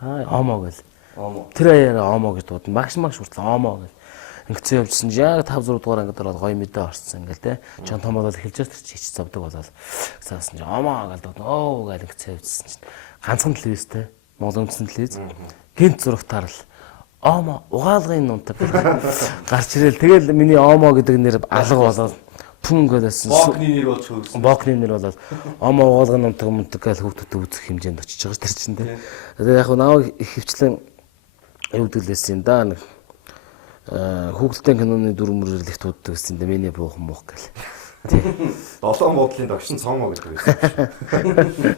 байна. Омо гэл. Омо. Тэр аяараа омо гэж дуудана. Багш хүртэл омо гэл. Ингэсэн явжсэн чи яг 5 6 дугаар ангид ороод гоё мэдээ орсон ингээл те. Чон том болоод эхэлж байгаа чи хич завдаг болоод цаасан чи омо гэл дуудана. Оо гэл ингэсэн явжсэн чи ганцхан телевиз те. Монгол үндэсний телевиз. Гинт зурагтаар л омо угаалгын нунтаг гарч ирэл тэгэл миний омо гэдэг нэр алга болоод пүн гэдсэн. Бокны нэр болж хөөсөн. Бокны нэр болоод омо угаалгын нунтаг мунтаг гэл хүүхдүүдэд үзэх хэмжээнд очиж байгаа тэр чинь те. Тэгээ яг наваа их хвчлэн аюулдүүлсэн да нэг хүүхэлдэйн киноны дүр мөрлөлт тууддаг гэсэн дээ миний буухан муух гэл. Тий. 7 буудлын догшин цомо гэдэг байсан.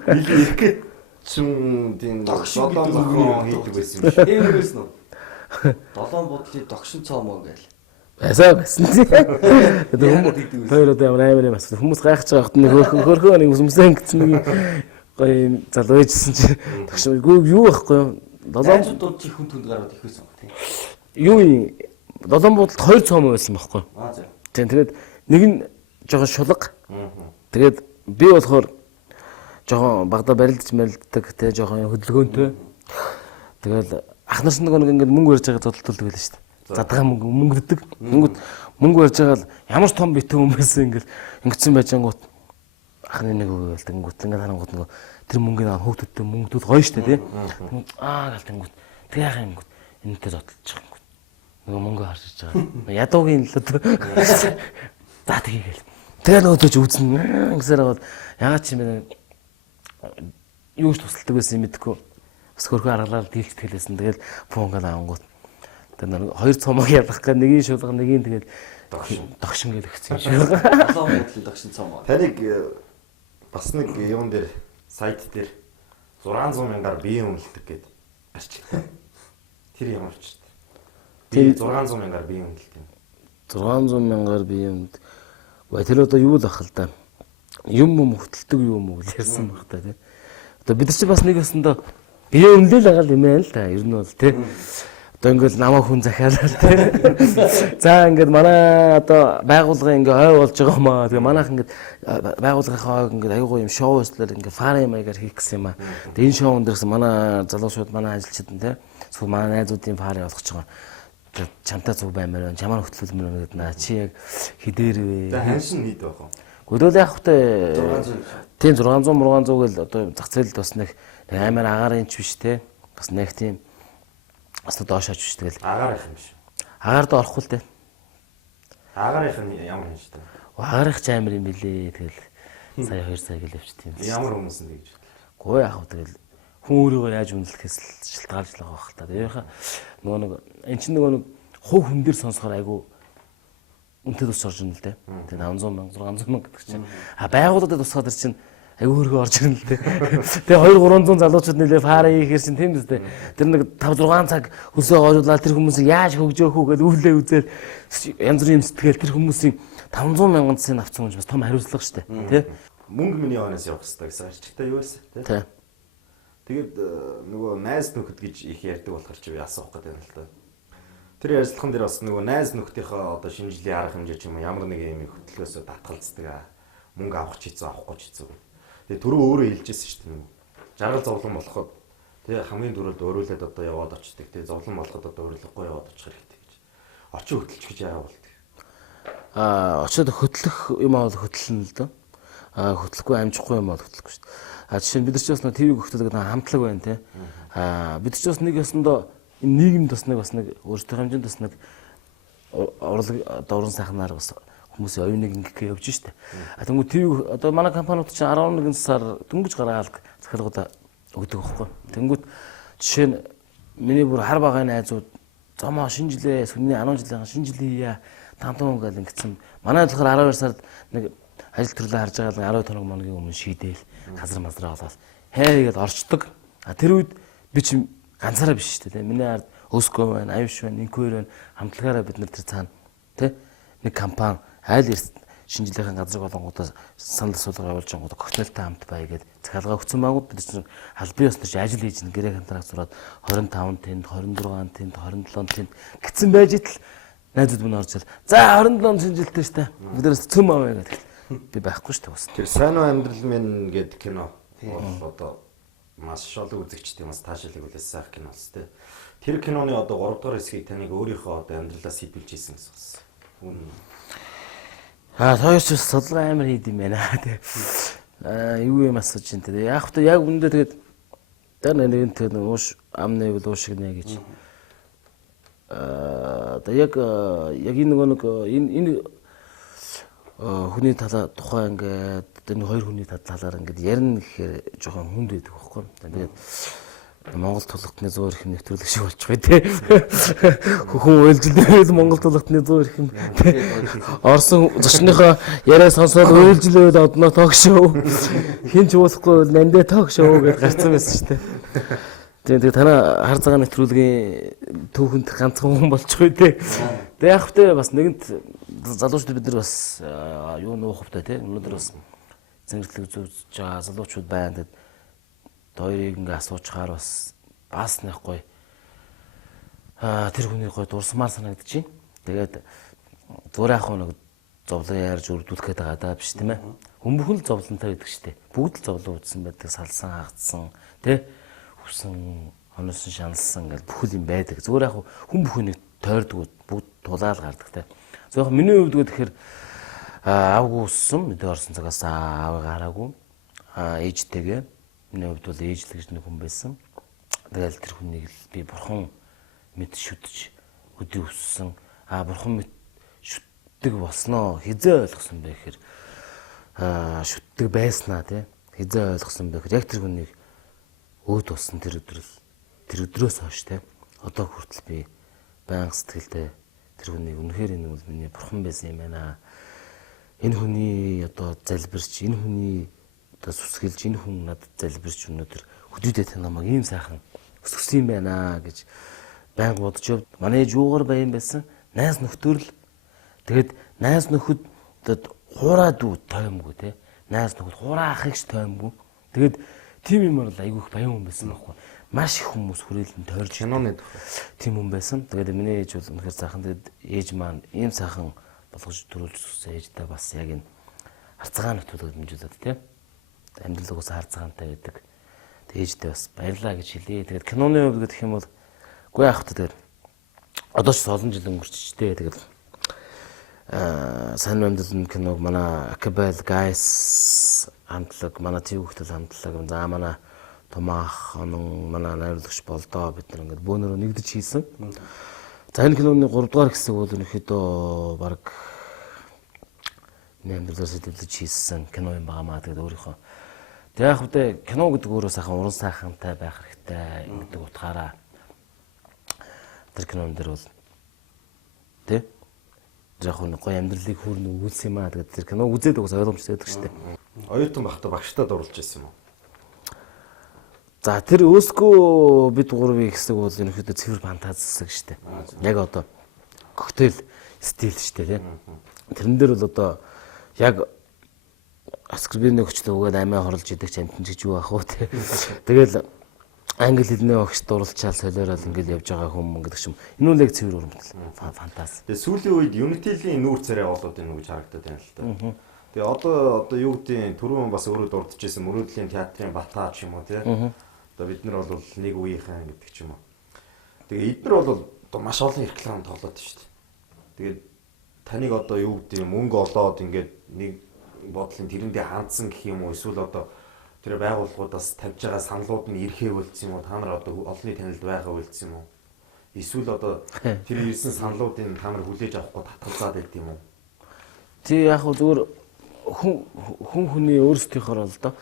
Били ирэхэд чим тийм 7 зохион хийдэг байсан юм шиг. Тийм байсан уу? 7 буудлын догшин цомо гэл. Байсан тий. Тэр одоо ямар амар юм асуу. Хүмүүс гайхаж байгаа хот нэг хөрхөө нэг хүмүүсэн гэсэн нэг гоё залуу ээжсэн чи догшин юу байхгүй юу? 7 дууд чи хүн түнд гараад их байсан тий. Юу юм 7 буудалд 2 цомо байсан байхгүй юу? Аа зөв. Тэгээд нэг нь жоохон шулга. Тэгээд би болохоор жоохон багада барилдаж мэрэлддэг те жоохон хөдөлгөөнтэй. Тэгээд ах нарс нэг ингээд мөнгө барьж байгаа зодтолдог байлаа шүү дээ. Задгаа мөнгөддөг. Мөнгө барьж байгаа л ямар ч том битэн хүн байсан ингээд ингэсэн байж ангууд ахны нэг үгүй бол тэнгуут ингээд харангууд нөгөө тэр мөнгөний хөөгдөлтөд мөнгөдүүд гоё шүү дээ те. Гал тэнгуут тэг яах юм гээд энэтэй зодтолж байгаа. Нөгөө мөнгө харж байгаа. Ядуугийн л одоо. За тгийгээл. Тэгээ нөгөө ч үзнэ. Ингэсээр бол ягаад ч юм бэ? Юу ч тусалдаг байсан юм мэдгүй. Бас хөрхөө аргалаад дийлчдэг хэлсэн. Тэгэл пунгал аангууд. Тэр хоёр цомог ялгах гэ нэгийн шулга нэгийн тэгэл догшин гэл өгсөн юм шиг. 7 буудлын догшин цомог. Таныг бас нэг юун дээр сайт дээр 600 мянгаар биеийн үнэлдэг гээд гарч. Тэр ямар ч. Тэр 600 мянгаар биеийн үнэлдэг. 600 мянгаар биеийн үнэлдэг. Тэр одоо юу л ах л да. Юм хөтэлдэг юм уу ярьсан баг та тий. Одоо бид нар чи бас нэг өсөндөө бие үнэлэл байгаа юм байна л да. Ер нь бол тий. Одоо ингээл намаа хүн захиалаа тий. За ингээд манай одоо байгууллага ингээ хой болж байгаа юм аа. Тэгээ манайх ингээд байгууллагынхаа ингээд аюулгүй юм шоу өслөр ингээ фарын маягаар хийх гэсэн юм аа. Тэгээ энэ шоунд дээрс манай залуучууд манай ажилчид нь тий. Эсвэл манай найзуудын фар явуулах ч юм. Чамтай зүг баймаар байна. Чамаар хөтлөлмөр байна гэдэг наа. Чи яг хідээр вэ? За ханшин нийт байх уу? Гөлөөл яг хөтэй 600. тийм 600 гэл одоо зах зээлд бас нэг амар агарын ч биш те. Бас нэг тийм бас доошооч биш тэгэл. Агаар их юм биш. Агаард орохгүй л те. Агаарынх нь ямар ханштай? Агаарх ч амар юм билээ. Тэгэл сая 2 сая гэл явчих тийм. Ямар хүмүүс нь гэж. Гоо яах вэ тэгэл хүн өөрийгөө яаж үнэлэхээс л шилтгаалж л байгаа байх л та. Тэрийнхээ нөгөө нэг эн чинь нөгөө нэг хувь хүн дээр сонсохоор айгу үнэтэй тус орж ирнэ л дээ. Тэгээ 500 мянга 600 мянга гэдэг чинь. А байгууллагад тусгаад ир чинь айгу хөргөө орж ирнэ л дээ. Тэгээ 200 300 залуучууд нэлээ фара хийхэр чинь тийм үстэй. Тэр нэг 5 6 цаг хөлсөө гоожуулаад тэр хүмүүсийг яаж хөгжөөх үү гэж өвлөө үзээд янз бүрийн сэтгэл тэр хүмүүсийн 500 мянган цэсийг авсан хүн бас том хариуцлага шүү дээ. Тэ? Мөнгө миний хоноос явах хэрэгтэй гэсэн арчигтай юу байсан тий? Тэгээд нөгөө найз нөхөд гэж их ярьдаг болохоор чи би асуух гэдэг юм л та. Тэр ярилцлаган дээр бас нөгөө найз нөхдийнхөө одоо шинэ жилийн арга хэмжээ ч юм уу ямар нэг юм хөтөлгөөсөө татгалздаг. Мөнгө авах ч хэцүү авахгүй ч хэцүү. Тэгээд түрүү өөрөө хэлжсэн шүү дээ. Жаргал зовлон болоход тий хамгийн түрүүнд өөрөөлөд одоо яваад очдөг. Тэгээ зовлон болоход одоо өөрөлөхгүй яваад очих хэрэгтэй гэж. Очиж хөтлөж гэж яа болдог. Очоод хөтлөх юм бол хөтлөн л дөө. Хөтлөхгүй амжихгүй юм бол хөтлөхгүй шүү дээ. Жишээ нь бид нар ч бас нэг ТV хөтлөдөг хамтлаг байна те. Бид нар ч бас нэг ясандаа нийгэмд бас нэг өөрсдөө хэмжээнд бас нэг урлаг уран сайхнаар бас хүмүүсийн оюуныг ингэх явж штэ. Тэнгүү ТV одоо манай компаниуд чинь 11 сар дөнгөж гараал захиргуудаа өгдөг байхгүй. Тэнгүүт жишээ нь миний бүр хар багын найзууд зомоо шинэ жилээ сүнний 10 жилийн шинэ жилийн хийя тантун гэл ингэсэн. Манай болохоор 12 сард нэг ажил төрлөө харж байгаа л 12 хоногийн өмнө шийдээл газар мазраа болоод хайгээд орчдөг. Тэр үед би чинь ганцаараа биш шүү дээ. Миний ард Өскөө байна, Аюш байна, Инквер байна. Хамтлагаараа бид нар тэр цаана тий нэг компани айл шинэ жилийн газрыг болонгуудаа санал асуулга явуулж байгаа когтейлтэй хамт бай гэдэг захиалга өгсөн байгууд бид чинь албан ёсны ажил хийж нэг гэрээ контракт зураад 25 тэнд 26 тэнд 27 тэнд гисэн байж идэл найзууд мань орж ил за 27 шинэ жилтэй штэ бидээс цөм аваа гэдэг би байхгүй шүү дээ бас. Тэр сайн уу амьдрал минь гэдэг кино бол одоо маш олон үзэгчдийн бас таашаалыг үлээсэн сайх кино бас тий. Тэр киноны одоо 3 дахь хэсгийг таныг өөрийнхөө одоо амьдралаас сэтүүлж ийсэн гэсэн бас. Хоёрч судалгаа амар хийд юм байна тий. Юу юм асууж ин тий. Яг хөтэ яг үндэ тэгээд тэр нэг тэр ууш амны бол уушигнэ гэж. Одоо яг энэ нөгөө энэ хүний талаа тухай ингээд энэ хоёр хүний талаар ингээд ярина гэхээр жоохон хүнд байдаг байхгүй. Тэгээд Монгол тулгатны 100 эрхэм нэвтрүүлэг шиг болж байгаа тий. Хүн уйлжилээд Монгол тулгатны 100 эрхэм. Орсон зочныхоо яриа сонсоод уйлжилээд одноо ток шоу. Хин ч уулахгүй нандэ ток шоу гэж гарцсан байсан шүү дээ. Тэгээд танаа хар цагаан нэвтрүүлгийн түүхэнд ганцхан хүн болчихгүй тий. Тэгээд яг хөтэ бас нэгэнт залуучууд бид нар бас юу нуух хөтэ тий. Өнөөдөр бас зэнгэрлэг зүүж байгаа залуучууд байна. Тэгээд хоёрыг ингээ асуучаар бас нэг гоё тэр хүний гоё дурсмаар санагдаж байна. Тэгээд зүгээр яг нэг зовлон ярьж өрдүүлэх гээд байгаа даа биш тийм ээ. Хүмүүхэн л зовлонтой байдаг шүү дээ. Бүгд л зовлон үзсэн байдаг, салсан, хагдсан тий. Хүсэн, хоноосон, шаналсан гэл бүхэл юм байдаг. Зүгээр яг хүн бүхнийг тойрдог бүгд тулаал гардаг тий. Зөвхөн миний хувьд гэхээр аавгүй өссөн, мэдээ орсон цагаас аавыг хараагүй. Ээжтэйгээ миний хувьд бол ээж л гэж нэг хүн байсан. Тэгэл тэр хүнийг л би бурхан мэд шүтж өдөө өссөн. Бурхан мэд шүтдэг болсноо хизээ ойлгосон бэ гэхээр шүтдэг байснаа тий. Хизээ ойлгосон бэ гэхээр яг тэр хүнийг өөд болсон тэр өдрөөс хойш тий. Одоо хүртэл би байнга сэтгэлдээ тэр хүнийг үнэхээр энэ бол миний бурхан байсан юм байна. Энэ хүний одоо залбирч энэ хүний одоо сүсгэлж энэ хүн надад залбирч өнөөдөр хөдөөдөө та намайг ийм сайхан өсгсөн юм байна гэж байнга бодож явд. Манай ээж юугаар баян байсан? Найз нөхдөр л. Тэгэд найз нөхөд одоо хуураа дүү тоймгүй те. Найз нөхөд хуураа ахыгч тоймгүй. Тэгэд тийм юмар л айгүйх баян хүн байсан байхгүй. Маш их хүмүүс хүрээлэн тойрж киноны тийм хүн байсан. Тэгээд миний ээж бол үнэхээр сайхан. Тэгэд ээж маань ийм сайхан болгож төрүүлж өссөн ээжтэй бас яг энэ харцагаан нөтөлөд хэмжүүлээд те. Амьдрал угсаа харцагаантай байдаг. Ээжтэй бас баярлаа гэж хэлье. Тэгээд киноны хувьд гэх юм бол Үгүй яах вэ тэр. Одоо ч олон жил өнгөрчтэй. Тэгээд сайн амжилтанд киног манай Акабел Guys хамтлаг, манай Төвхтөл хамтлаг, за манай Томаах онон манай найруулагч болдоо бид нар ингээд бөөнөрөө нэгдэж хийсэн. За энэ киноны 3 дугаар хэсэг бол ерөнхийдөө баг нэмэлтээс дэвлэж хийсэн кино юм байнамаа. Тэгээд өөрийнхөө тэг яг үдэ кино гэдэг өөрөө сайхан уран сайхантай байх хэрэгтэй гэдэг утгаараа тэр кинон дээр бол тэ яг нэг гоё амьдралыг хүрнэ өгүүлсэн юм аа. Тэгээд тэр кино үзээд угсаа ойлгомжтой байдаг шүү дээ. Оюутан байхдаа багштад оруулж ирсэн юм уу? За тэр өөсгөө бид гурвын хэсэг бол ерөнхийдөө цэвэр фантази хэсэг шүү дээ. Яг одоо коктейл стил шүү дээ, тийм. Тэрэн дээр бол одоо яг скрипийн өгчлөө өгөөд амиа хорлож идэг ч амтэн гэж юу ах вэ, тийм. Тэгэл англи хэлний огчд дурлчаал солиорол ингээл явж байгаа хүмүүс гэдэг юм. Энэ үл яг цэвэр уран фантази. Тэгээ сүүлийн үед Unity-ийн нүүр царай болоод байна гэж харагдаад байна л да. Тэгээ одоо юу гэдгийг түрүүн бас өөрөө дурдж ирсэн мөрөөдлийн театрын Батаа ч юм уу, тийм. Одоо бид нар бол нэг үеийнхэн гэдэг ч юм уу. Тэгээ эдгээр бол одоо маш олон реклам тоглоод шүү дээ. Тэгээд таныг одоо юу гэдэг мөнгө олоод ингээд нэг бодлын тэрэндээ хандсан гэх юм уу, эсвэл одоо тэр байгууллагуудаас тавьж байгаа саналууд нь ирэхээ үлдсэн юм уу? Та нар одоо олонний танилд байгаа үлдсэн юм уу? Эсвэл одоо тэр ирсэн саналуудыг та нар хүлээж авахгүй татгалзаад байт юм уу? Тий яг зүгээр хүн хүний өөрсдийнхөө л доо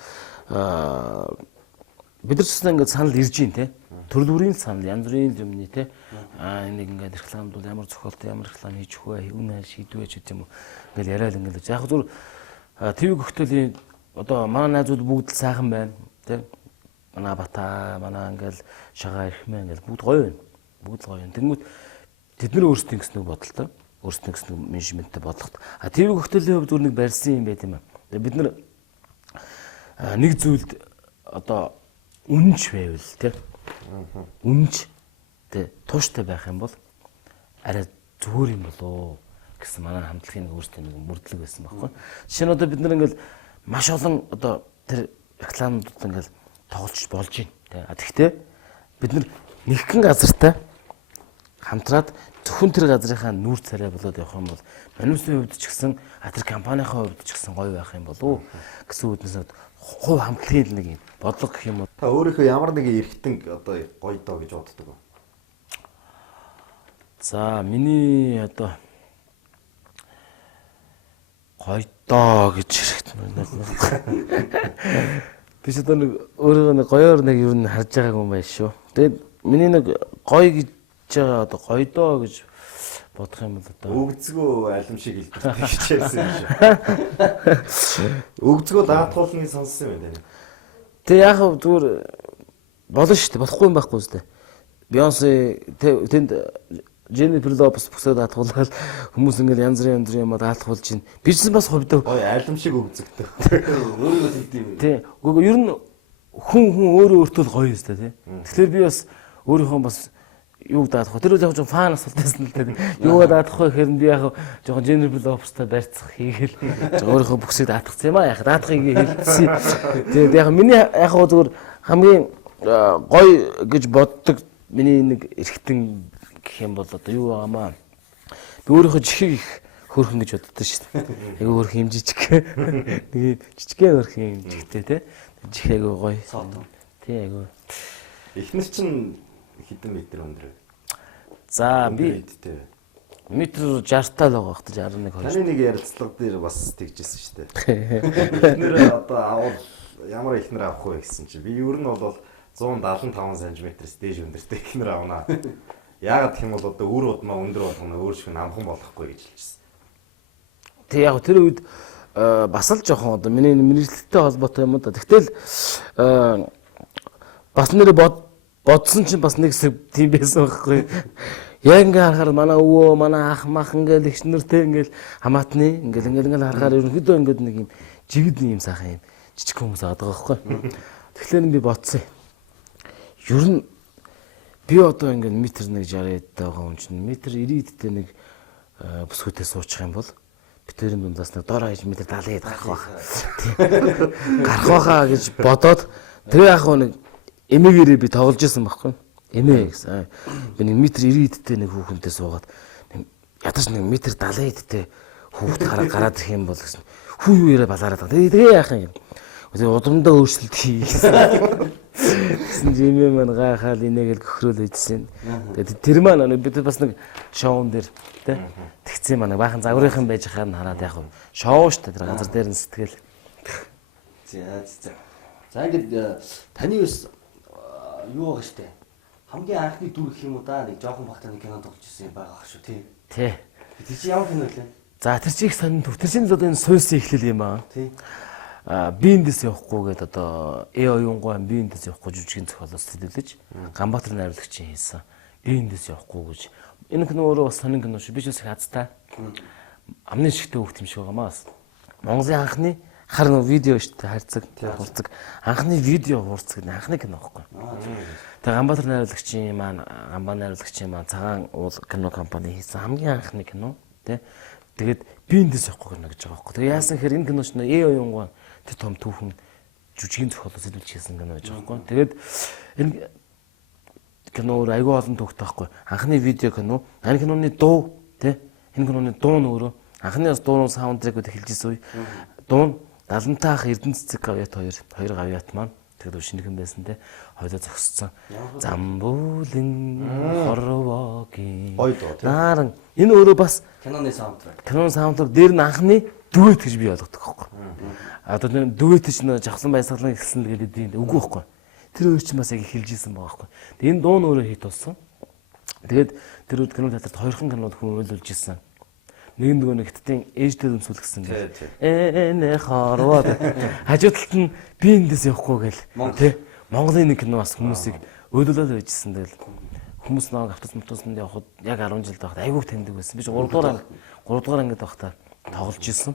бид нар ч гэсэн ингээд санал ирж гин те төрөл бүрийн санал янз бүрийн юмны те энийг ингээд рекламд бол ямар зохиолтой ямар реклам хийж өгөө үнэ шийдвэ ч гэдэг юм уу ингээд яриад ингээд яг зүгээр ТV Коктейлийн одоо манай найзууд бүгд л сайхан байна те манай Батаа манай ингээд шагаа ирхмээ ингээд бүгд гоё байна бүгд л гоё байна тэгмүүд тэд нар өөрсдийн гэснэг бодолтой өөрсдийн гэснэг менежменттэй бодлогот ТV Коктейлийн хувьд зүгээр нэг барьсан юм байт юм аа бид нар нэг зүйлд одоо үнэнч байвал тий. Үнэнч тий тууштай байх юм бол арай зүгээр юм болоо гэсэн манай хамтлагийн өөрсдөө нэг мөрдлөг байсан байхгүй. Жишээ нь одоо бид нар ингээл маш олон одоо тэр рекламуудад ингээл тоглож болж байна тий. Тэгэхдээ бид нар нэгэн газартай хамтраад зөвхөн тэр газрынхаа нүүр царай болоод явах юм бол манайсны хувьд ч гэсэн тэр компанийнхаа хувьд ч гэсэн гоё байх юм болов гэсэн үднээс хувь хамтлагийн нэг юм бодлого гэх юм уу. Та өөрийнхөө ямар нэгэн эргэтэн одоо гоё доо гэж боддог уу? За миний одоо гоё доо гэж эргэтэн. Би ч одоо нэг өөрөө нэг гоёор нэг юу н харж байгаагүй юм байна шүү. Тэгээд миний нэг гоё гэж байгаа одоо гоё доо гэж бодох юм бол одоо өгцгөө алим шиг илтгэх хичээсэн юм шиг. Өгцгөө даатгуулны сонссон юм байна. Тэг яг зүгээр болно шүү дээ. Болохгүй юм байхгүй зү. Бейонсе тэнд Jennifer Lopez бүсээ даатгуулаад хүмүүс ингээл янз бүрийн юм даатгуулж чинь. Би ч бас хувьдаа алим шиг өгцөгтэй. Өөрөө тэгдэв. Тий. Гэхдээ ер нь хүн өөрөө өөртөө гоё юм зү. Тэгэхээр би бас өөрийнхөө бас юу даатгах. Тэр үл яг жоохон фан асуултайсан л дээ. Юу даатгах вэ гэхээр би яг жоохон Jennifer Lopez-тай барьцах хийгээл өөрийнхөө бүсээ даатгацсан юм аа. Яг даатгахыг хэлсэн. Тэгээд яг миний яг зүгээр хамгийн гоё гэж боддог миний нэг эргэтэн гэх юм бол одоо юу байгаамаа. Би өөрийнхөө жихийг их хөөрхөн гэж боддоо шүү дээ. Яг өөр хэм жижиг. Нэг жижигхэн өөр хэм жижигтэй те. Жих айгу гоё. Тий айгу. Эхнэр чинь хэдэн метр өндөр вэ? За би метр 60-таа л байгаа хта 61 2. Таны нэг ярилцлага дээр бас тэгжсэн шүү дээ. Эхнэр одоо авал ямар эхнэр авах вэ гэсэн чинь би ер нь бол 175 см-с дээш өндөртэй эхнэр авнаа. Яагаад гэх юм бол одоо үр удмаа өндөр болгоно өөр шиг намхан болохгүй гэж хэлчихсэн. Тэг яг тэр үед бас л жоохон одоо миний мэрэгчлэлтэй холбоотой юм да. Тэгтэл бас нэр бодсон чинь бас нэг хэсэг тийм байсан байхгүй. Яг ингээ харахаар манай өвөө, манай ах мах ингээл их нэртэй ингээл хамаатны ингээл харахаар ерөнхийдөө ингээд нэг юм жигд юм сайхан юм жижиг хүмүүс байгаа байхгүй. Тэгэхээр би бодсон. Ер нь би одоо ингээд метр 160-д байгаа хүн чинь метр 90-д нэг бүсгүйтэй суучих юм бол битэрийн дундаас нэг дор хаяж метр 70-д гарах байх. Гарах байхаа гэж бодоод тэр яг нэг эмээгээрээ би тоглож исэн байхгүй. Эмээ гэсэн. Би 1.90 м-тэй нэг хүүхэнтэй суугаад ядаж 1.70 м-тэй хүүхэд гараад ирэх юм бол гэсэн. Хүү юу яриа балаараад байгаа. Тэгээ яах юм. Тэгээ удамдаа өөрчлөлт хийсэн. Гэсэн жимээ маань гайхаад инээгээл гөхрөөл үйдсэн. Тэгээ тэр маань бид бас нэг шоун дээр тэ тэгцэн маань баахан загварынхан байж хаар нь хараад яг шоу штэ тэр газар дээр нь сэтгэл. За ингээд таны бас юу байгаа штэ. Хамгийн анхны дүр гэх юм уу да нэг жоохон багтаа нэг кинонд тоглож ирсэн байгаа шүү тий. Тий. Тэр чи ямар кино лээ? За тэр чих сонин төв. Тэр чинь одоо энэ суйсан эхлэл юм аа. Тий. Биендээс явахгүйгээд одоо оюунгой биендээс явахгүй жүжигний зохиолоос төлөвлөж Ганбаатар найруулагчийн хийсэн. Биендээс явахгүй гэж. Энэ кино өөрөө бас сонин кино шүү. Би ч бас хазтай. Амны шигтэй хөвгт юм шиг байгаамаас. Монголын анхны хар нөө видео шүү дээ хайрцаг хурцаг. Анхны видео хурцаг анхны кино байхгүй. Тэгээ Ганбаатар найруулагчийн маань цагаан уул кино компани хийсэн хамгийн анхны кино тий. Тэгээд биендээс явахгүй кино гэж байгаа байхгүй. Тэгээ яасан хэр энэ киноч нөө оюунгой тэр том түүхэн жүжигний зохиолоос илүүж хийсэн кино гэж байгаа байхгүй. Тэгээд энэ киноор айгүй олон түүхтэй байхгүй. Анхны видео кино, энэ киноны дуу тий. Энэ киноны дуу нь өөрөө анхны бас дуу саундтрекүүд эхэлж ирсэн үе. Дуу нь Далантаах Эрдэнэ цэцэг гавьяат хоёр гавьяат маань тэгээд шинэхэн байсан те хоёулаа зогссон. Замбуулын хорвоогийн наран энэ өөрөө бас киноны саундтрек. Киноны саундтрек дээр нь анхны дүэт гэж би ойлгодог байхгүй. Одоо энэ дүэт чинь жавсан баясгалан ихсэн гэдэг үгүй байхгүй. Тэр өөр чинь бас яг эхэлж исэн байгаа байхгүй. Энэ дуу нь өөрөө хит болсон. Тэгээд тэр кино театрт хоёрхан кинод хүн уйлуулж исэн. Нэг нэг хиттийн ээжтэй өмсөл гэсэн. Энэ хорвоо. Хажуу талд нь би эндээс явахгүй гэл. Тэ Монголын нэг кино бас хүмүүсийг өдөлөд байжсэн. Тэгэл хүмүүс нэг автос мотосонд явхад яг 10 жил байхад айгүйх таньдаг байсан. Би 3 дугаар ангид байхдаа тоглож исэн.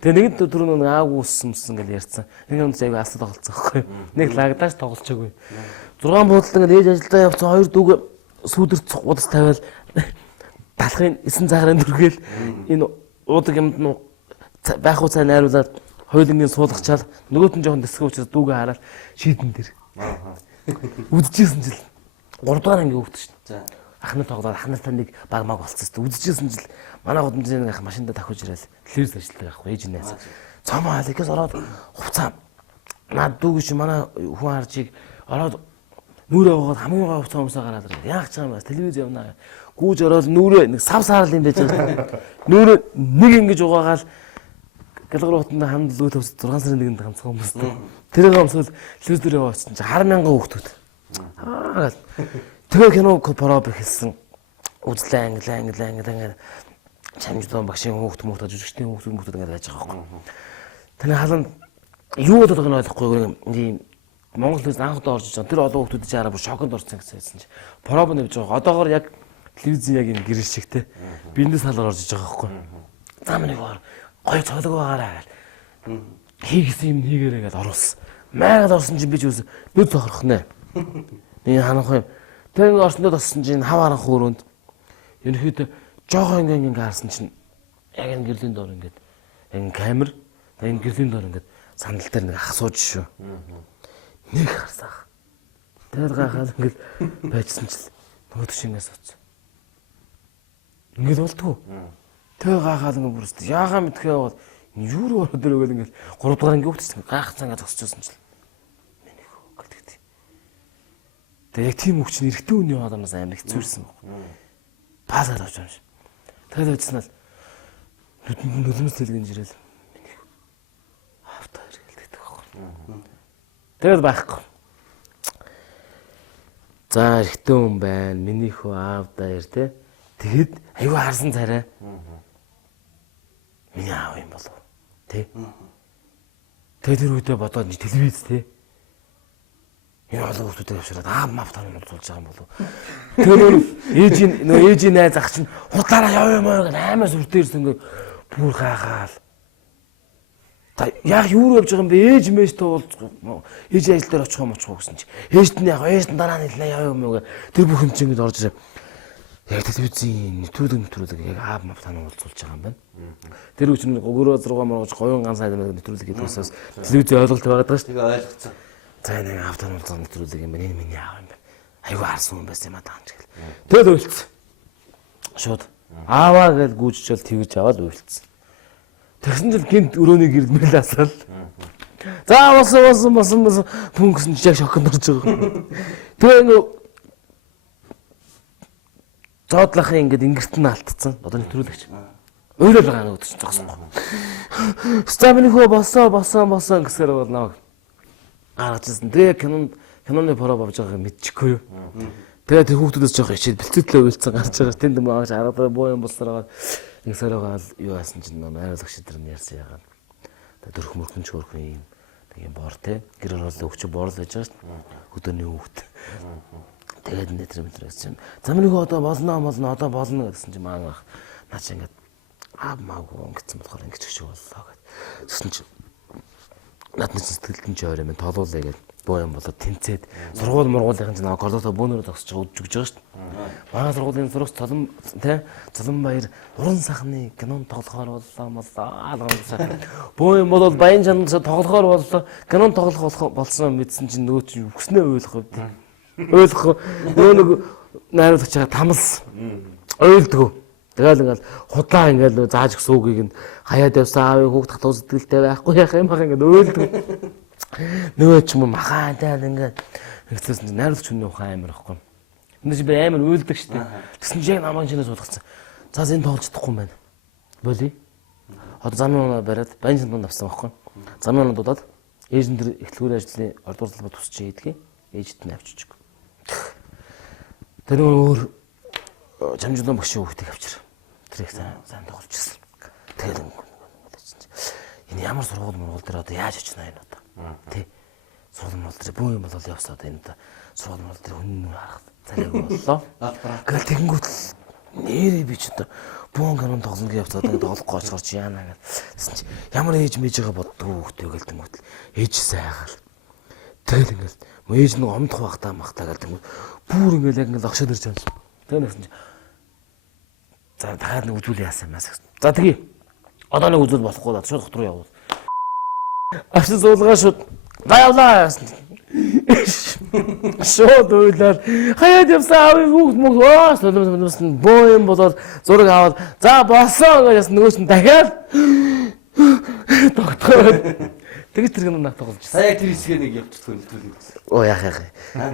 Тэгээ нэгэн өдөр нэг ааг үссэн гэл ярьсан. Нэг юм айгүй асуу тоглолцсон байхгүй. Нэг лагдааш тоглолцоогүй. 6 буудлын ээж ажилдаа явцсан 2 дүүг сүүдэрт удас тавиал талхын 9 цагаарын дүргээл энэ уудаг юмд нь байх уу цай найруулаад хойлонгийн суулгачаал нөгөөт нь жоохон дэсгэн учраас дүүгээ хараад шийдэн дээр. Үдчихсэн жил 3 дугаар анги хөвгт шин. За. Ахнаа тоглоод ахнаа таныг баг маг болцсон шүү дээ. Үдчихсэн жил манай гудамжийн ах машинда давхиж ирэл телевиз ажилладаг ах ээж нээс. Цомоо алекс ороод хувцаа. Наад дүүг чи манай хүн харжиг ороод нүрээ угаад хамгийн гоо хувцаа өмсөө гараад ирээ. Яах ч юм бэ? Телевиз явнаа. Гүүж ороод нүрээ нэг сав саарл юм байж байгаа. Нүрээ нэг ингэж угаагаал гэлгууртанд хамт лүү төвс 6 сарын нэгэнд ганцхан хүмүүстэй. Тэрийг өмсөөл телевиз дээр явуулсан чи 10,000 хүүхдүүд. Тэгээ кино проб хийсэн. Үзлээ англи чамжлон багшийн хүүхд жүжигчдийн хүүхдүүд ингэж байж байгаа байхгүй. Тэний халанд юу болоод байгааг нь ойлгохгүй ийм Монгол хэлс анхудаа орж байгаа. Тэр олон хүүхдүүд чи хараа бүр шоконд орсон гэсэн чи. Проб нэвж байгаа. Одоогоор яг телевизэн яг энэ гэрэл шигтэй. Биндээс салаар орж иж байгаа байхгүй. Зам нэг гой цолог байгаараа гэл. Хийгсэн юм хийгээрээ гэл оруулсан. Майгаад орсон чинь би ч үс нүд тохорох нэ. Энэ ханах юм. Тэг орсондоо тассан чинь хав харанх өрөөнд ерөнхийдөө жоохон ингээ харсан чинь яг энэ гэрлийн доор ингээд энэ камер энэ гэрлийн доор ингээд сандал дээр нэг ах сууж шүү. Нэг харсаах. Тэр гахаад ингээд байжсан чил нөгөө тшингээс оцсон. Ингээд болтгоо. Тэг гахаад ингээд бүрст яага мэдхээ бол юу руу ороод ирвэл ингээд 3 дугаар ингээд хөвчсөн гайх цангаа зогсчихсон чил. Миний хөө гэдэг. Тэг яг тийм хөвч нэрхтэн үний хоолоноос амар хэцүүрсэн баг. Пасаад авч юм шиг. Тэгэл үзснээр нүлмэс хэлгэн жирэл. Миний автаа хэрэгэлдэг байхгүй. Тэгэл байхгүй. За эрэгтэй хүн байна. Минийхөө аав даяар те. Тэгэд аюу харсан царай. Миний аав юм болов. Тэ. Тэгээд тэр үедээ бодоод телевиз те. Энэ олон хүмүүстэй авшираад аав мав таныг болж байгаа юм болов. Тэр ээжийн найз ах чинь худлаараа яв юм аа гэж аймаа сүрдээрсэн ингээ бүр гайхаал. Та яг юу явж байгаа юм бэ? Ээж мэжтэй бол ээж ажил дээр очих юм гэсэн чи. Ээжд нь яг ээжд нь дараа нь хэлнэ яв юм уу гэ. Тэр бүх юм чинь ингээ орж ирээ. Яг телевизийн нэвтрүүлэг яг аав мав таныг уулзуулж байгаа юм байна. Тэр үуч нэг өгөрөө 6 моргож гоён ганц сайд нэвтрүүлэг хийдэг усаас телевизийн ойлголт байгаад байгаа шүү. Тэгээ ойлгоцсон. За нэг аав таныг уулзуулж нэвтрүүлэг юм байна. Энэ миний аав юм байна. Айгүй харсан хүн байсан юм аа таанч гэл. Тэгэл уйлцсан. Шууд ааваа гэж гүйжчихэл тэгж аваад уйлцсан. Тэгсэн жил гинт өрөөний гэрдмэл асаал. За басан пүнгсэн яг шоконд орж байгаа. Тэгээ зоодлахын ингээд ингэрт нь алдцсан. Одоо нэвтрүүлэгч. Өөрөө л байгаа нэг өдөрч зогсохгүй. Стамины хөө болсон гэсээр бол намайг гаргажсэн. Тэгээ киноны промо авч байгааг мэдчихгүй юу. Тэгээ тэр хүүхдүүдээс жоох ичээд бэлтгэлээ уйлцсан гарч байгаа. Тэнд маагч арга боо юм болсоор ингэсээр байгаа л юу яасан чинь найруулагч шидэр нь ярьсан яагаад. Тэгээ дөрөх мөрхөн чөөрхөн юм. Тэгээ бор те гэр орол өгч бор л байж байгаа шүү дээ. Хөдөөний хүүхд. Тэгээд энэ тэр мэтэр гэсэн. Замны хөө одоо болно гэсэн чинь маань наач ингээд маагүй гэсэн болохоор ингэж өгч боллоо гэд. Тэгсэн чинь надад сэтгэлдэн ч ойроо минь тоолуулъя гэд боо юм болоод тэнцээд сургууль мургуулын чинь коллото бөөнөрөө тагсч удаж өгч байгаа шүү дээ. Манай сургуулийн сурагч Цолонбаяр уран сайхны кинонд тоглохоор боллоо. Боо юм бол баян чанд тоглохоор боллоо. Кинонд тоглох болсон мэдсэн чинь нөгөө чинь өкснээ ойлгох нэг найруулагчаа тамалсан. Ойлдгоо. Тэгэл ингээл худлаа ингээл зааж өгсөн үгийг нь хаяад явсан аавын хүүхд татуу сэтгэлтэй байхгүй яах юм ингээл ойлдгоо. Нөгөө ч юм махаа тэгэл ингээд хэвчээсэн чинь найруулагч хүний ухаан амар ихгүй. Энд чинь би амар уйлдаг штеп. Тэгсэн чинь яг намайг шинээс суулгацсан. За энэ тоглож чадахгүй юм байна. Боли. Одоо замын бариад баян сандунд авсан байхгүй. Замын дуудаад ээж нь тэр эхлэлгүүрийн ажлын ордуур талбай тусч ийдгээ. Ээжд нь авчиж. Тэр өөр чамжлан багшийн хүүхдийг авчир. Тэр их сайн тоглож ирсэн. Тэгээд энэ ямар сургууль дээр одоо яаж очино энэ одоо. Тэ. Сургууль дээр бөө юм бол явсаа одоо энэ одоо сургууль дээр хүн харах цалиг боллоо. Гэл тэгэнгүүт нэрээ би ч одоо бөөн канон тоглоно гэж явцаад ингээд тоглохгүй очихоор чи яана гэсэн чи ямар ээж мэж байгаа боддгоо хүүхдээ гээл тэмүүт ээж сайгаал. Тэгэл ингээд ээж нэг омдох багтаа гэдэг юм. Бүр ингээд яг ингээд огшоод ирж байгаа. Тэгэл нэгсэн чи за дахиад нэг үзүүл яасан юмас гэсэн. За тэгье. Одоо нэг үзүүл болохгүй даа шууд хот руу явуул. Авсан суулгаа шууд гайвлаа яасан. Шууд уйлаад хаяад явсан аавын хүүхд мөгөөс солимсон боо юм болоод зураг аваад за болсон гэж нөгөөс нь дахиад тогтгоод тэгж тэр нэг тоглож. Сая тэр хэсгээ нэг явчихсан хэлтүүлээ гэсэн. Оо яах.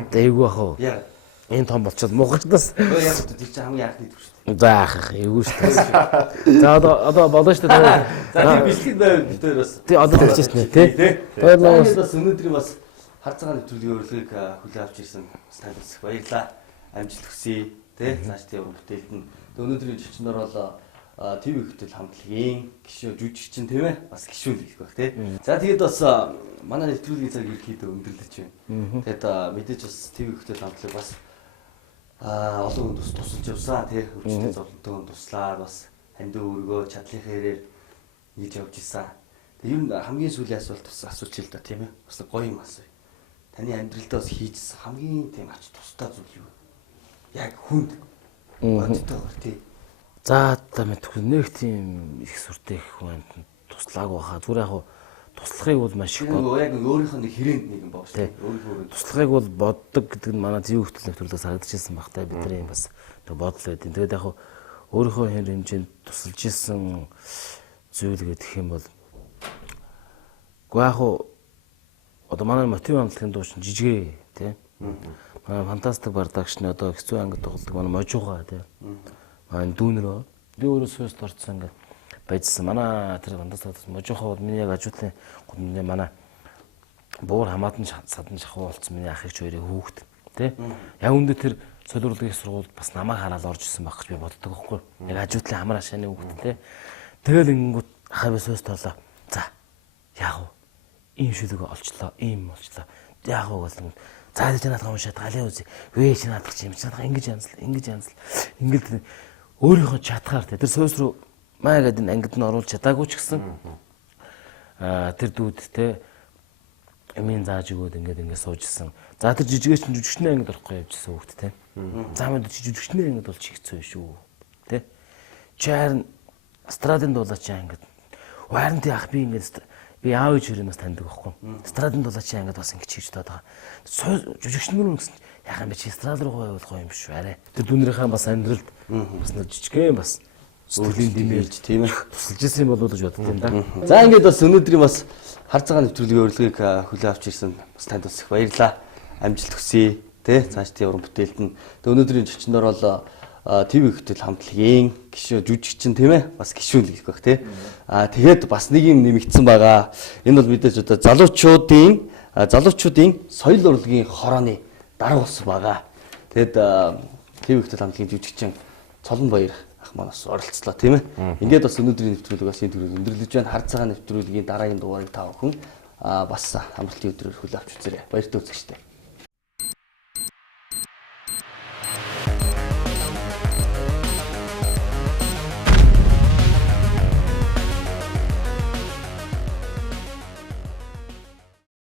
Дээгүү ах уу. Яа. Энэ том болчиход муугартаас. Оо яах вэ? Тэр чинь хамгийн анхны төв шүү дээ. За ах эвгүй шүү дээ. За одоо болоо шүү дээ. За тэр бэлтгэл байв дээр бас. Тий одоо тэгчихсэн тий. Баярлалаа. Бас өнөөдрийн бас харцаагаар нэвтрүүлгийн урилгыг хүлээн авч ирсэн танд бас баярлалаа. Амжилт хүсье тий. Цааш тийм бүтээлд нь. Өнөөдрийн жигчнэр бол ТV хөтөл хамтлагийн гишүүн жүжигчин тийм ээ бас гишүүн хэлэх байх тий. За тэгээд бас манай нэвтрүүлгийн цаг ерөнхийдөө өндөрлөж байна. Тэгээд мэдээж бас ТV хөтөл хамтлаг бас олон хүн тусалж явсан тий. Өвчтөе зовлонтой туслаад бас хандив өргөө чадлын хэрээр хийж явж исэн. Тэгээд ер нь хамгийн сүүлийн асуулт бас асууж ил да тийм ээ. Бас гоё юм асууя. Таны амьдралдаа бас хийжсэн хамгийн тийм ач тустай зүйл юу? Яг хүнд бодтой тий. За та мэдхгүй нэг тийм их сүртэй хүн туслаагүй хаа. Зүгээр яг туслахыг бол маш их бод. Яг өөрийнх нь хэрээнд нэг юм боош. Өөрийнхөө туслахыг бол боддог гэдэг нь манай зөв хөтөл нэвтрүүлгээс харагдчихсан баг та бидний бас бодол байдیں۔ Тэгээд яг өөрийнхөө хэмжээнд тусалж исэн зүйл гэх юм бол яг одоо манай мотив амтлагын дуучин жижигэ тий. Манай фантастик бардагчны одоо хэцүү ангид тоглодог манай можууга тий. Манай дүүнэрөө өөрөөсөөс дорцсон ингээд байжсан. Манай тэр фантастик можуухаа бол миний яг ажуулын гүнээ манай буур хамаатан садан шахуу болцсон миний ах их ч хоёрын хүүхэд тий. Яг үндэ тэр солиурлын сургуульд бас намайг хараад орж ирсэн байх гэж би боддог байхгүй. Яг ажуулын амар ашааны хүүхэд тий. Тэгэл ингэнгүүт ахаа бисөөс торлоо. За яах вэ? Ийм шүлэг олчлоо, ийм болчлоо. Яах вэ гэсэн. За гэж надад уншаад галын үзье. Вэ чи надад чи юм чи надад ингэж янзл. Ингээд өөрийнхөө чадхаар тэр сөөс рүү маа гэдэг ангид нь оруулж чадаагүй ч гэсэн тэр дүүд те эмийн зааж өгөөд ингээд суужсэн. За тэр жижигээс чинь жүжигчний ангид орохгүй явжсэн хүүхд те. За мөн жүжигчний ангид бол чи хэцүү шүү те. Чаар страдын дуулаач ангид. Харин тий ах би ингээд Би аав ээж хүрээ бас таньдаг байхгүй. Страдын дулаачийн ангид бас ингэж хийж байгаа. Жүжигчнэр мөн гэсэн яхаа би чи страд руу явуулах юм биш үү арай. Тэр дүнрийнхаа бас амьдралд бас нэг жижигхэн бас сэтгэлийн дэмэлж тийм ээ тусалж ирсэн болов уу гэж боддог юм да. За ингээд бас өнөөдрийн бас хар цагаан нэвтрүүлгийн урилгыг хүлээн авч ирсэн бас танд бас их баярлалаа. Амжилт хүсье. Тэ цааш тийм уран бүтээлд нь. Өнөөдрийн зочноор бол ТV хөтөл хамтлагийн гишүүн жүжигчин тийм ээ бас гишүүн гэх байх тий. Тэгээд бас нэг юм нэмэгдсэн байгаа. Энэ бол мэдээж одоо залуучуудын соёл урлагийн хорооны дарга ус байгаа. Тэгэд ТV хөтөл хамтлагийн жүжигчин Цолонбаяр ах маань бас оролцлоо тийм ээ. Ингээд бас өнөөдрийн нэвтрүүлэг бас энэ төрөөр өндөрлөж байна. Хар цагаан нэвтрүүлгийн дараагийн дугаарыг та бүхэн бас амралтын өдрөөр хүлээн авч үзээрэй. Баяртай үзэгчтэй.